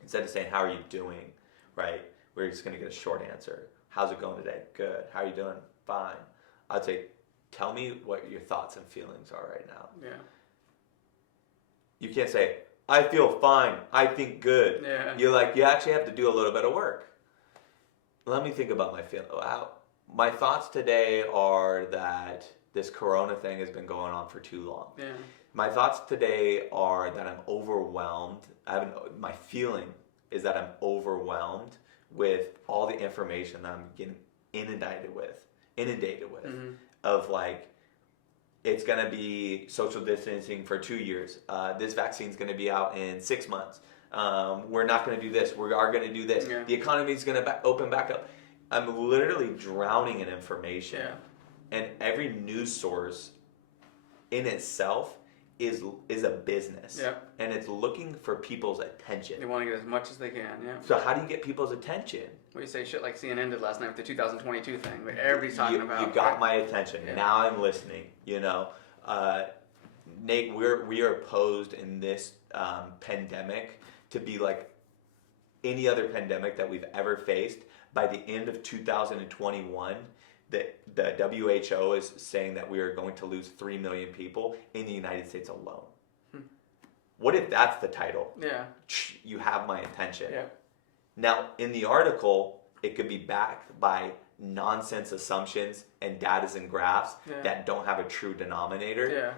Instead of saying how are you doing, right? We're just gonna get a short answer. How's it going today? Good. How are you doing? Fine. I'd say, tell me what your thoughts and feelings are right now. Yeah. You can't say, I feel fine, I think good. Yeah. You actually have to do a little bit of work. Let me think about my feeling. My thoughts today are that this corona thing has been going on for too long. Yeah. My thoughts today are that I'm overwhelmed. My feeling is that I'm overwhelmed with all the information that I'm getting inundated with of like, it's going to be social distancing for 2 years. This vaccine's going to be out in 6 months. We're not going to do this. We are going to do this. Yeah. The economy's going to open back up. I'm literally drowning in information. Yeah. And every news source in itself is a business. Yeah. And it's looking for people's attention. They want to get as much as they can, yeah. So how do you get people's attention? Well, you say shit like CNN did last night with the 2022 thing, where everybody's talking about. You got my attention. Yeah. Now I'm listening. Nate, we are posed in this pandemic to be like any other pandemic that we've ever faced. By the end of 2021, the WHO is saying that we are going to lose 3 million people in the United States alone. What if that's the title? Yeah. You have my attention. Yeah. Now, in the article, it could be backed by nonsense assumptions and datas and graphs that don't have a true denominator. Yeah.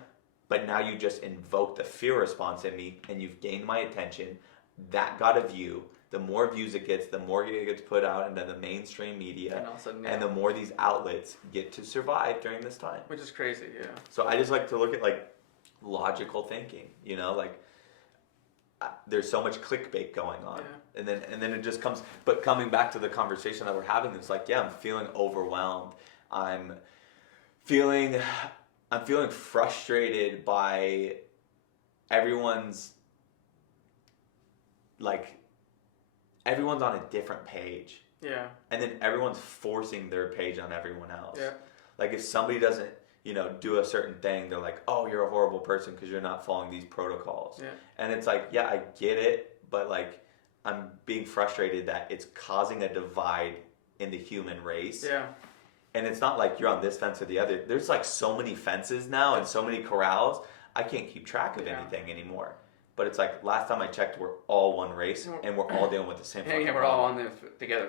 But now you just invoke the fear response in me and you've gained my attention. That got a view. The more views it gets, the more it gets put out into the mainstream media. And the more these outlets get to survive during this time. Which is crazy, yeah. So I just like to look at like logical thinking, there's so much clickbait going on. Yeah. And then it just comes, but coming back to the conversation that we're having, it's like, I'm feeling overwhelmed. I'm feeling frustrated by everyone's on a different page. Yeah. And then everyone's forcing their page on everyone else. Yeah. Like if somebody doesn't, do a certain thing, they're like, oh, you're a horrible person because you're not following these protocols. Yeah. And it's like, yeah, I get it, but like I'm being frustrated that it's causing a divide in the human race. Yeah. And it's not like you're on this fence or the other. There's like so many fences now and so many corrals. I can't keep track of anything anymore. But it's like last time I checked, we're all one race and we're all dealing with the same problem. Yeah, we're all on this together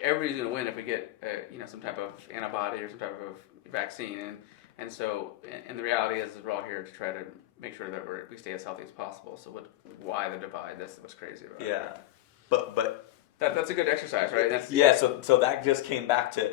everybody's going to win if we get some type of antibody or some type of vaccine. And so, and the reality is we're all here to try to make sure that we stay as healthy as possible. So why the divide? That's what's crazy about it. Yeah. But that's a good exercise, right? So that just came back to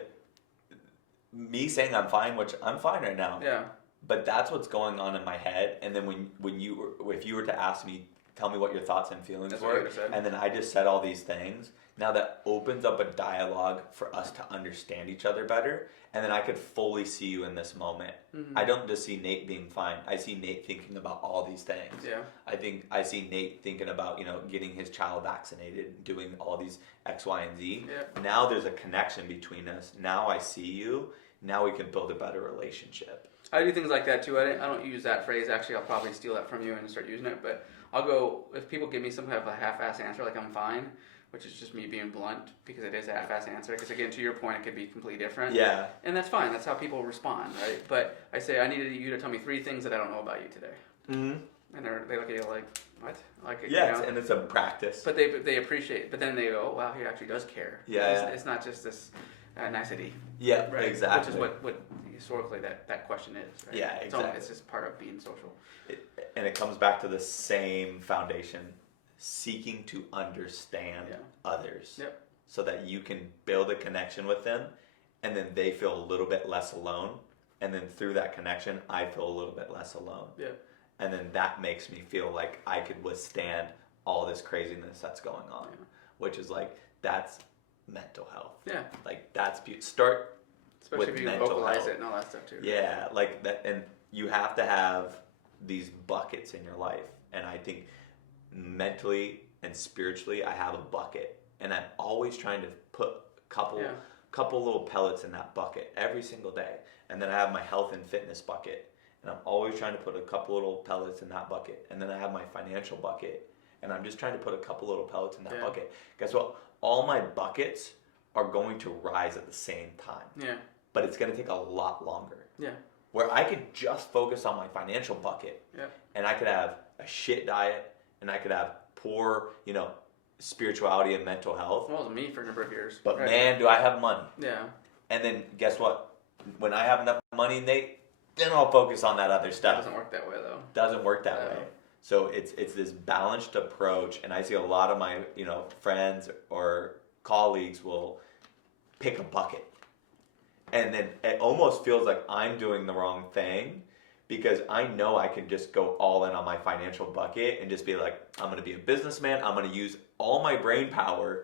me saying I'm fine, which I'm fine right now. Yeah. But that's what's going on in my head. And then if you were to ask me, tell me what your thoughts and feelings were, and then I just said all these things, now that opens up a dialogue for us to understand each other better. And then I could fully see you in this moment. Mm-hmm. I don't just see Nate being fine. I see Nate thinking about all these things. Yeah. I see Nate thinking about, getting his child vaccinated, doing all these X, Y, and Z. Yeah. Now there's a connection between us. Now I see you. Now we can build a better relationship. I do things like that too. I don't use that phrase. Actually, I'll probably steal that from you and start using it. But I'll go, if people give me some kind of a half-ass answer, like I'm fine, which is just me being blunt because it is a half-ass answer. Because again, to your point, it could be completely different. Yeah. And that's fine. That's how people respond, right? But I say, I needed you to tell me 3 things that I don't know about you today. Mm-hmm. And they look at you like, what? Like, yeah, and it's a practice. But they appreciate it. But then they go, oh, wow, he actually does care. Yeah. It's not just this nicety. Yeah, right? exactly. Which is what historically that question is. Right? Yeah, exactly. It's just part of being social. And it comes back to the same foundation, seeking to understand others. Yep. So that you can build a connection with them, and then they feel a little bit less alone. And then through that connection, I feel a little bit less alone. Yeah. And then that makes me feel like I could withstand all this craziness that's going on, which is like, that's mental health. Yeah. Like, that's start especially with if you mental vocalize health. It and all that stuff too. Yeah, like that, and you have to have these buckets in your life. And I think mentally and spiritually, I have a bucket, and I'm always trying to put a couple little pellets in that bucket every single day. And then I have my health and fitness bucket. And I'm always trying to put a couple little pellets in that bucket. And then I have my financial bucket. And I'm just trying to put a couple little pellets in that bucket. Guess what? All my buckets are going to rise at the same time. Yeah. But it's going to take a lot longer. Yeah. Where I could just focus on my financial bucket. Yeah. And I could have a shit diet. And I could have poor, spirituality and mental health. Well, it was me for a number of years. But man, do I have money. Yeah. And then guess what? When I have enough money, Nate, then I'll focus on that other stuff. It doesn't work that way, though. Doesn't work that way. So it's this balanced approach, and I see a lot of my friends or colleagues will pick a bucket, and then it almost feels like I'm doing the wrong thing because I know I can just go all in on my financial bucket and just be like, I'm going to be a businessman. I'm going to use all my brain power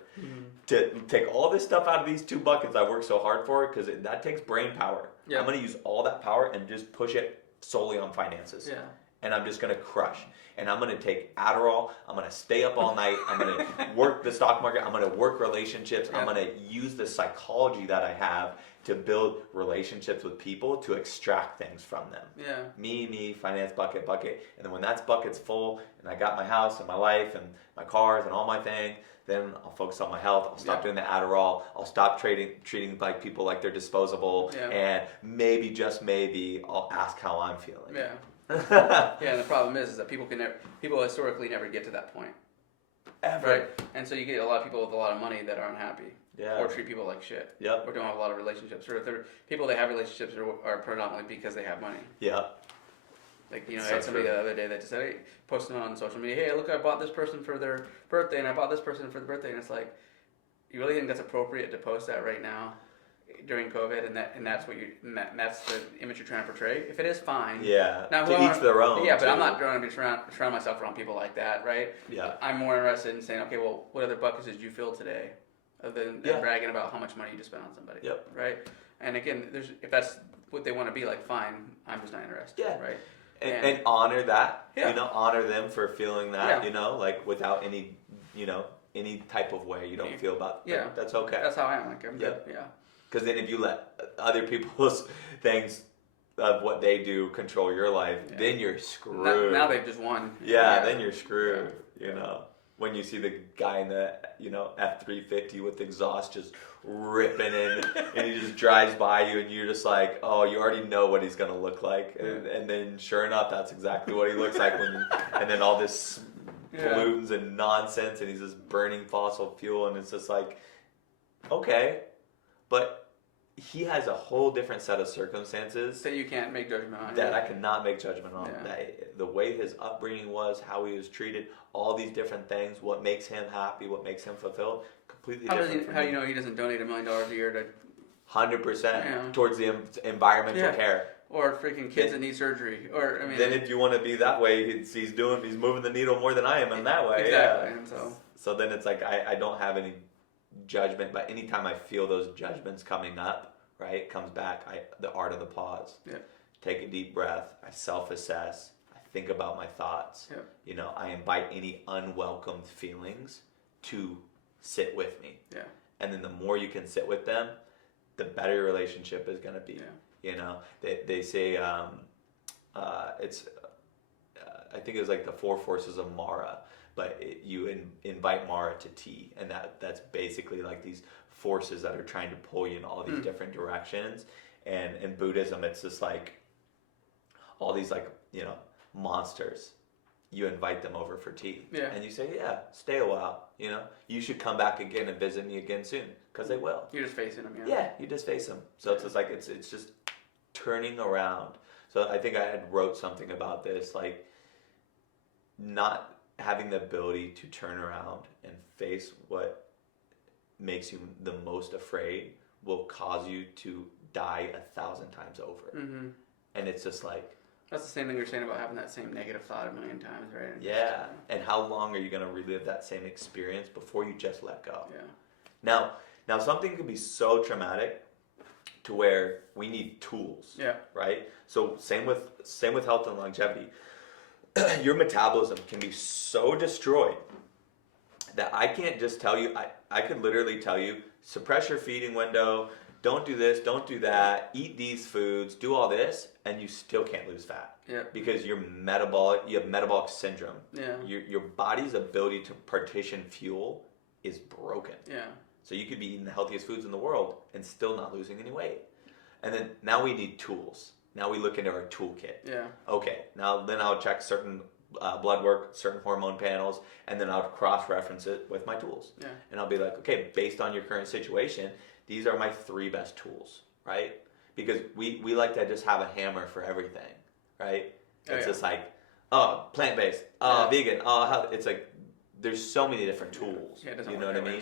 to take all this stuff out of these 2 buckets I work so hard for, because that takes brain power. Yeah. I'm going to use all that power and just push it solely on finances. Yeah. And I'm just going to crush. And I'm going to take Adderall. I'm going to stay up all night. I'm going to work the stock market. I'm going to work relationships. Yeah. I'm going to use the psychology that I have to build relationships with people to extract things from them. Yeah. Me, finance bucket. And then when that bucket's full and I got my house and my life and my cars and all my things, then I'll focus on my health. I'll stop doing the Adderall. I'll stop treating like people like they're disposable. Yeah. And maybe, just maybe, I'll ask how I'm feeling. Yeah. Yeah, and the problem is that people historically never get to that point. Ever. Right? And so you get a lot of people with a lot of money that aren't happy. Yeah. Or treat people like shit. Yep. Or don't have a lot of relationships. Or if they're people that have relationships are predominantly because they have money. Yeah. Like, I had somebody the other day that just said, hey, posting on social media, hey, look, I bought this person for their birthday, and I bought this person for the birthday. And it's like, you really think that's appropriate to post that right now during COVID, and that's what that's the image you're trying to portray? If it is, fine. Yeah. Now, to each their own. Yeah, but I'm not trying to be surround myself around people like that, right? Yeah. I'm more interested in saying, okay, well, what other buckets did you fill today, other than bragging about how much money you just spent on somebody? Yep. Right. And again, if that's what they want to be like, fine. I'm just not interested. Yeah. Right. And honor that. Yeah. Honor them for feeling that. Yeah. Like without any, any type of way you don't feel about. Yeah. That's okay. That's how I am. Like I'm good. Yeah. Because then if you let other people's things of what they do control your life, then you're screwed. Now they've just won. Yeah, then you're screwed, When you see the guy in the, F-350 with exhaust just ripping in and he just drives by you and you're just like, oh, you already know what he's going to look like. And then sure enough, that's exactly what he looks like and then all this pollutants and nonsense and he's just burning fossil fuel and it's just like, okay. But he has a whole different set of circumstances that you can't make judgment on. That I cannot make judgment on. Yeah. The way his upbringing was, how he was treated, all these different things, what makes him happy, what makes him fulfilled, completely different. How do you know he doesn't donate $1 million a year to 100% towards the environmental care? Or freaking kids that need surgery. Or then if you want to be that way, he's moving the needle more than I am in that way. Exactly. Yeah. And so then it's like I don't have any judgment, but anytime I feel those judgments coming up, right, it comes back. The art of the pause. Yeah. Take a deep breath. I self-assess. I think about my thoughts. Yeah. I invite any unwelcomed feelings to sit with me. Yeah. And then the more you can sit with them, the better your relationship is going to be. Yeah. They say it's I think it was like the 4 forces of Mara. but you invite Mara to T, and that's basically like these forces that are trying to pull you in all these different directions. And in Buddhism, it's just like all these like, you know, monsters. You invite them over for tea, and you say, yeah, stay a while, you know, you should come back again and visit me again soon, because they will. You're just facing them, you just face them. So it's just like it's just turning around. So I think I had wrote something about this, like not having the ability to turn around and face what makes you the most afraid will cause you to die 1,000 times over. And it's just like, that's the same thing you're saying about having that same negative thought a million times, right? Yeah. And how long are you going to relive that same experience before you just let go? Yeah. Now something can be so traumatic to where we need tools. Yeah. Right? So same with health and longevity. Your metabolism can be so destroyed that I can't just tell you, I could literally tell you, suppress your feeding window, don't do this, don't do that, eat these foods, do all this, and you still can't lose fat. Yeah. Because you have metabolic syndrome. Yeah. Your body's ability to partition fuel is broken. Yeah. So you could be eating the healthiest foods in the world and still not losing any weight. And then now we need tools. Now we look into our toolkit. Yeah. Okay, then I'll check certain blood work, certain hormone panels, and then I'll cross-reference it with my tools. Yeah. And I'll be like, okay, based on your current situation, these are my 3 best tools, right? Because we like to just have a hammer for everything, right? It's just like, plant-based, vegan, health. It's like, there's so many different tools. Yeah, it doesn't you know what I mean?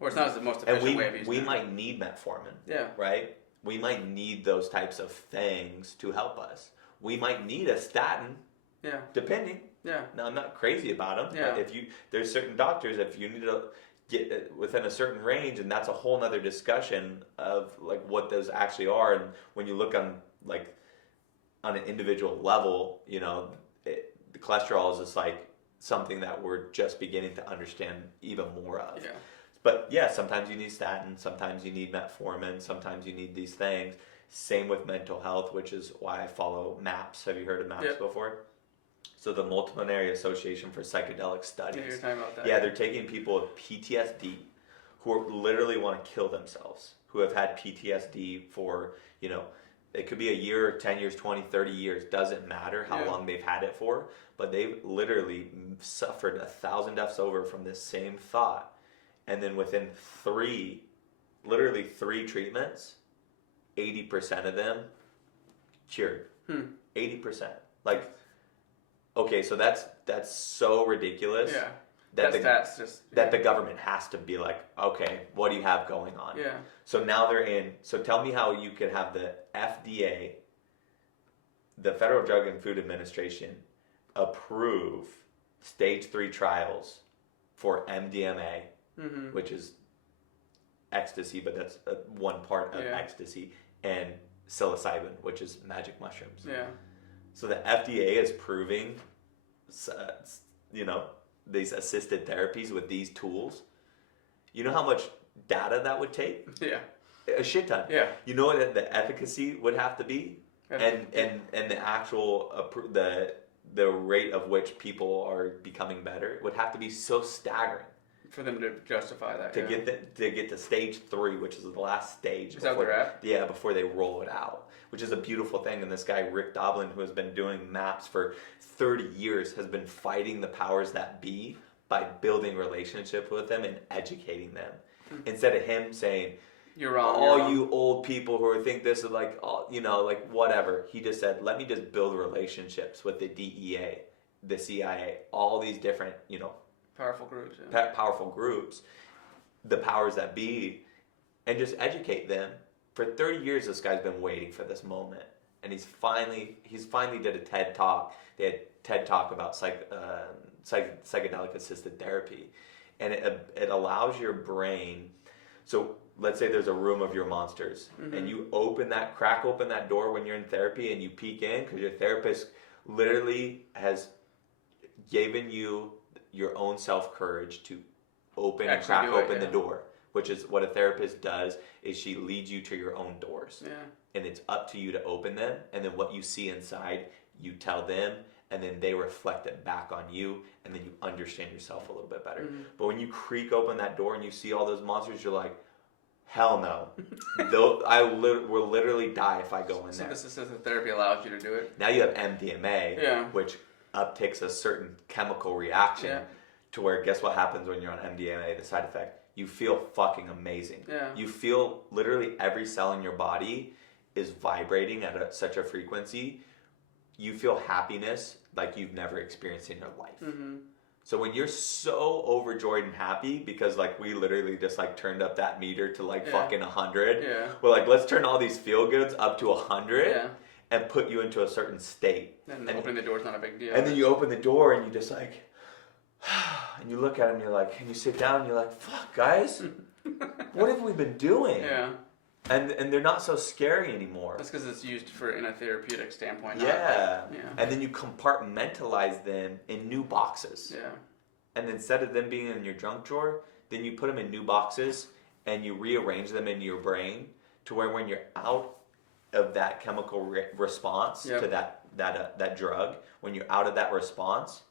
Or it's not the most efficient way of using it. We might need metformin, yeah, right? We might need those types of things to help us. We might need a statin, depending. Yeah. Now, I'm not crazy about them. Yeah. But there's certain doctors, if you need to get within a certain range, and that's a whole nother discussion of like what those actually are. And when you look on an individual level, you know, the cholesterol is just like something that we're just beginning to understand even more of. Yeah. But yeah, sometimes you need statin, sometimes you need metformin, sometimes you need these things. Same with mental health, which is why I follow MAPS. Have you heard of MAPS before? So the Multidisciplinary Association for Psychedelic Studies. Yeah, you're talking about that. Yeah, they're taking people with PTSD who literally want to kill themselves, who have had PTSD for, you know, it could be a year, 10 years, 20, 30 years, doesn't matter how long they've had it for, but they've literally suffered 1,000 deaths over from this same thought. And then within 3 treatments, 80% of them cured. 80%. Like, okay, so that's so ridiculous. Yeah. That the government has to be like, okay, what do you have going on? Yeah. So now they're in. So tell me how you could have the FDA, the Federal Drug and Food Administration, approve stage 3 trials for MDMA, which is ecstasy, but that's one part of ecstasy, and psilocybin, which is magic mushrooms. Yeah. So the FDA is proving, you know, these assisted therapies with these tools. You know how much data that would take? Yeah. A shit ton. Yeah. You know what the efficacy would have to be? And the actual, the rate of which people are becoming better would have to be so staggering. For them to justify that. To get to stage 3, which is the last stage. Is that where they're at? Yeah, before they roll it out. Which is a beautiful thing. And this guy, Rick Doblin, who has been doing MAPS for 30 years, has been fighting the powers that be by building relationship with them and educating them. Instead of him saying, you're wrong. All you old people who think this is like, you know, like whatever. He just said, let me just build relationships with the DEA, the CIA, all these different, you know, powerful groups. Powerful groups, the powers that be, and just educate them. For 30 years, this guy's been waiting for this moment, and he's finally did a TED Talk. They had TED Talk about psychedelic assisted therapy, and it allows your brain. So let's say there's a room of your monsters, and you crack open that door when you're in therapy, and you peek in because your therapist literally has given you your own self-courage to crack open the door, which is what a therapist does, is she leads you to your own doors. Yeah. And it's up to you to open them, and then what you see inside, you tell them, and then they reflect it back on you, and then you understand yourself a little bit better. But when you creak open that door and you see all those monsters, you're like, hell no. I will literally die if I go in there. So this assisted therapy allows you to do it? Now you have MDMA, which uptakes a certain chemical reaction to where, guess what happens when you're on MDMA, the side effect? You feel fucking amazing. Yeah. You feel literally every cell in your body is vibrating at such a frequency. You feel happiness like you've never experienced in your life. So when you're so overjoyed and happy, because like we literally just like turned up that meter to like fucking 100. Yeah. We're like, let's turn all these feel goods up to 100 and put you into a certain state. And opening the door is not a big deal. And then you open the door and you just like, and you look at them, you're like, and you sit down and you're like, fuck guys, what have we been doing? Yeah. And they're not so scary anymore. That's because it's used in a therapeutic standpoint. Yeah. And then you compartmentalize them in new boxes. Yeah. And instead of them being in your junk drawer, then you put them in new boxes and you rearrange them in your brain to where when you're out of that chemical response to that drug, when you're out of that response,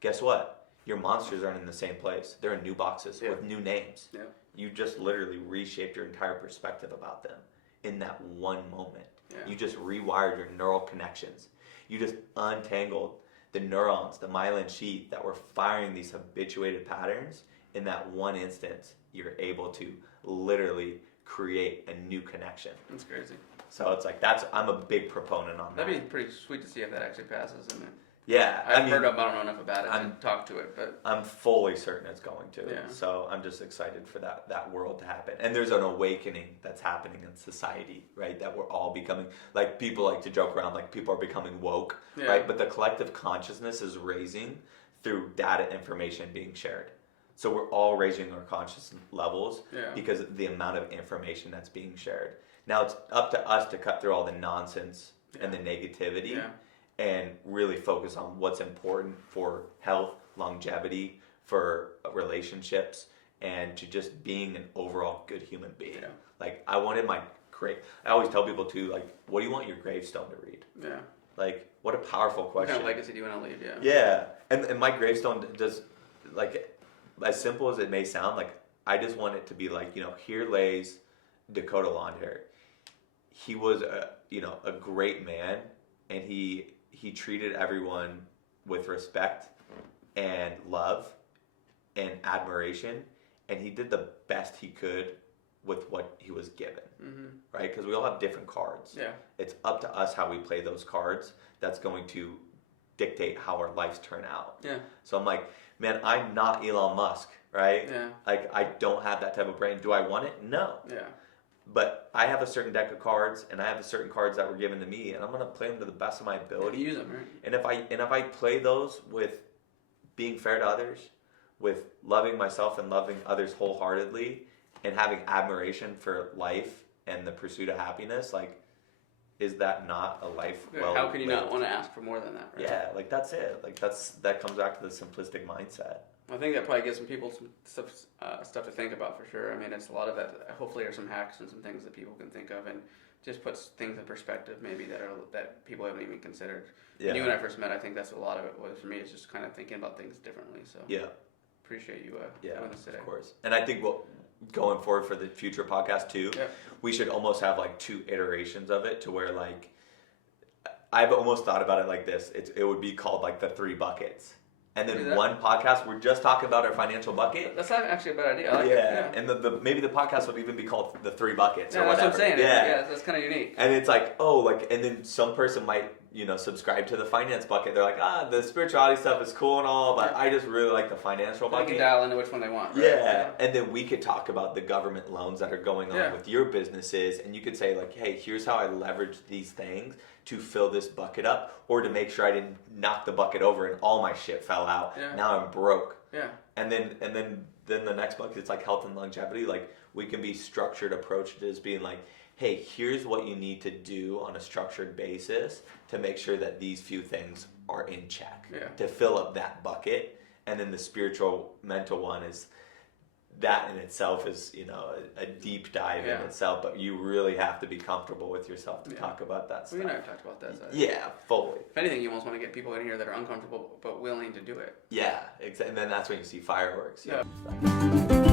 guess what? Your monsters aren't in the same place. They're in new boxes with new names. Yeah. You just literally reshaped your entire perspective about them in that one moment. Yeah. You just rewired your neural connections. You just untangled the neurons, the myelin sheath that were firing these habituated patterns. In that one instance, you're able to literally create a new connection. That's crazy. So it's like, I'm a big proponent on that. That'd be pretty sweet to see if that actually passes, isn't it? Yeah, I've heard of, I don't know enough about it to talk to it, but I'm fully certain it's going to. Yeah. So I'm just excited for that world to happen. And there's an awakening that's happening in society, right? That we're all becoming, like people like to joke around, like people are becoming woke, right? But the collective consciousness is raising through data information being shared. So we're all raising our conscious levels because of the amount of information that's being shared. Now it's up to us to cut through all the nonsense and the negativity. Yeah. And really focus on what's important for health, longevity, for relationships, and to just being an overall good human being. Yeah. Like, I wanted I always tell people too, like, what do you want your gravestone to read? Yeah. Like, what a powerful question. What kind of legacy do you want to leave, Yeah. And my gravestone does, like, as simple as it may sound, like, I just want it to be like, here lays Dakota Lawnhair. He was a great man, and he treated everyone with respect and love and admiration, and he did the best he could with what he was given, right? Because we all have different cards. Yeah. It's up to us how we play those cards. That's going to dictate how our lives turn out. Yeah. So I'm like, man, I'm not Elon Musk, right? Yeah. Like, I don't have that type of brain. Do I want it? No. Yeah. But I have a certain deck of cards, and I have certain cards that were given to me, and I'm gonna play them to the best of my ability. Use them, right? And if I play those with being fair to others, with loving myself and loving others wholeheartedly, and having admiration for life and the pursuit of happiness, like, is that not a life well? How can you not want to ask for more than that? Right? Yeah, like that's it. Like that comes back to the simplistic mindset. I think that probably gives some people some stuff to think about for sure. I mean, it's a lot of that. Hopefully, are some hacks and some things that people can think of, and just puts things in perspective maybe that people haven't even considered. Yeah. When you and I first met, I think that's a lot of it was for me. It's just kind of thinking about things differently. So appreciate you doing this today. Of course. And I think going forward for the future podcast too, we should almost have like 2 iterations of it to where like I've almost thought about it like this. It would be called like the 3 buckets. And then one podcast, we're just talking about our financial bucket. That's not actually a bad idea. I like it. Yeah. And maybe the podcast would even be called the 3 buckets. Yeah, or whatever. That's what I'm saying. Yeah, that's kind of unique. And it's like, and then some person might, subscribe to the finance bucket. They're like, the spirituality stuff is cool and all, but I just really like the financial bucket. They can dial into which one they want. Right? Yeah. And then we could talk about the government loans that are going on with your businesses. And you could say like, hey, here's how I leverage these things to fill this bucket up, or to make sure I didn't knock the bucket over and all my shit fell out. Yeah. Now I'm broke. Yeah. And then the next bucket, it's like health and longevity. Like, we can be structured approach to as being like, hey, here's what you need to do on a structured basis to make sure that these few things are in check to fill up that bucket. And then the spiritual mental one is that in itself is, you know, a deep dive in itself, but you really have to be comfortable with yourself to talk about that stuff. We never talked about that side. Yeah, fully. If anything, you almost want to get people in here that are uncomfortable but willing to do it. Yeah, exactly. And then that's when you see fireworks. Yeah.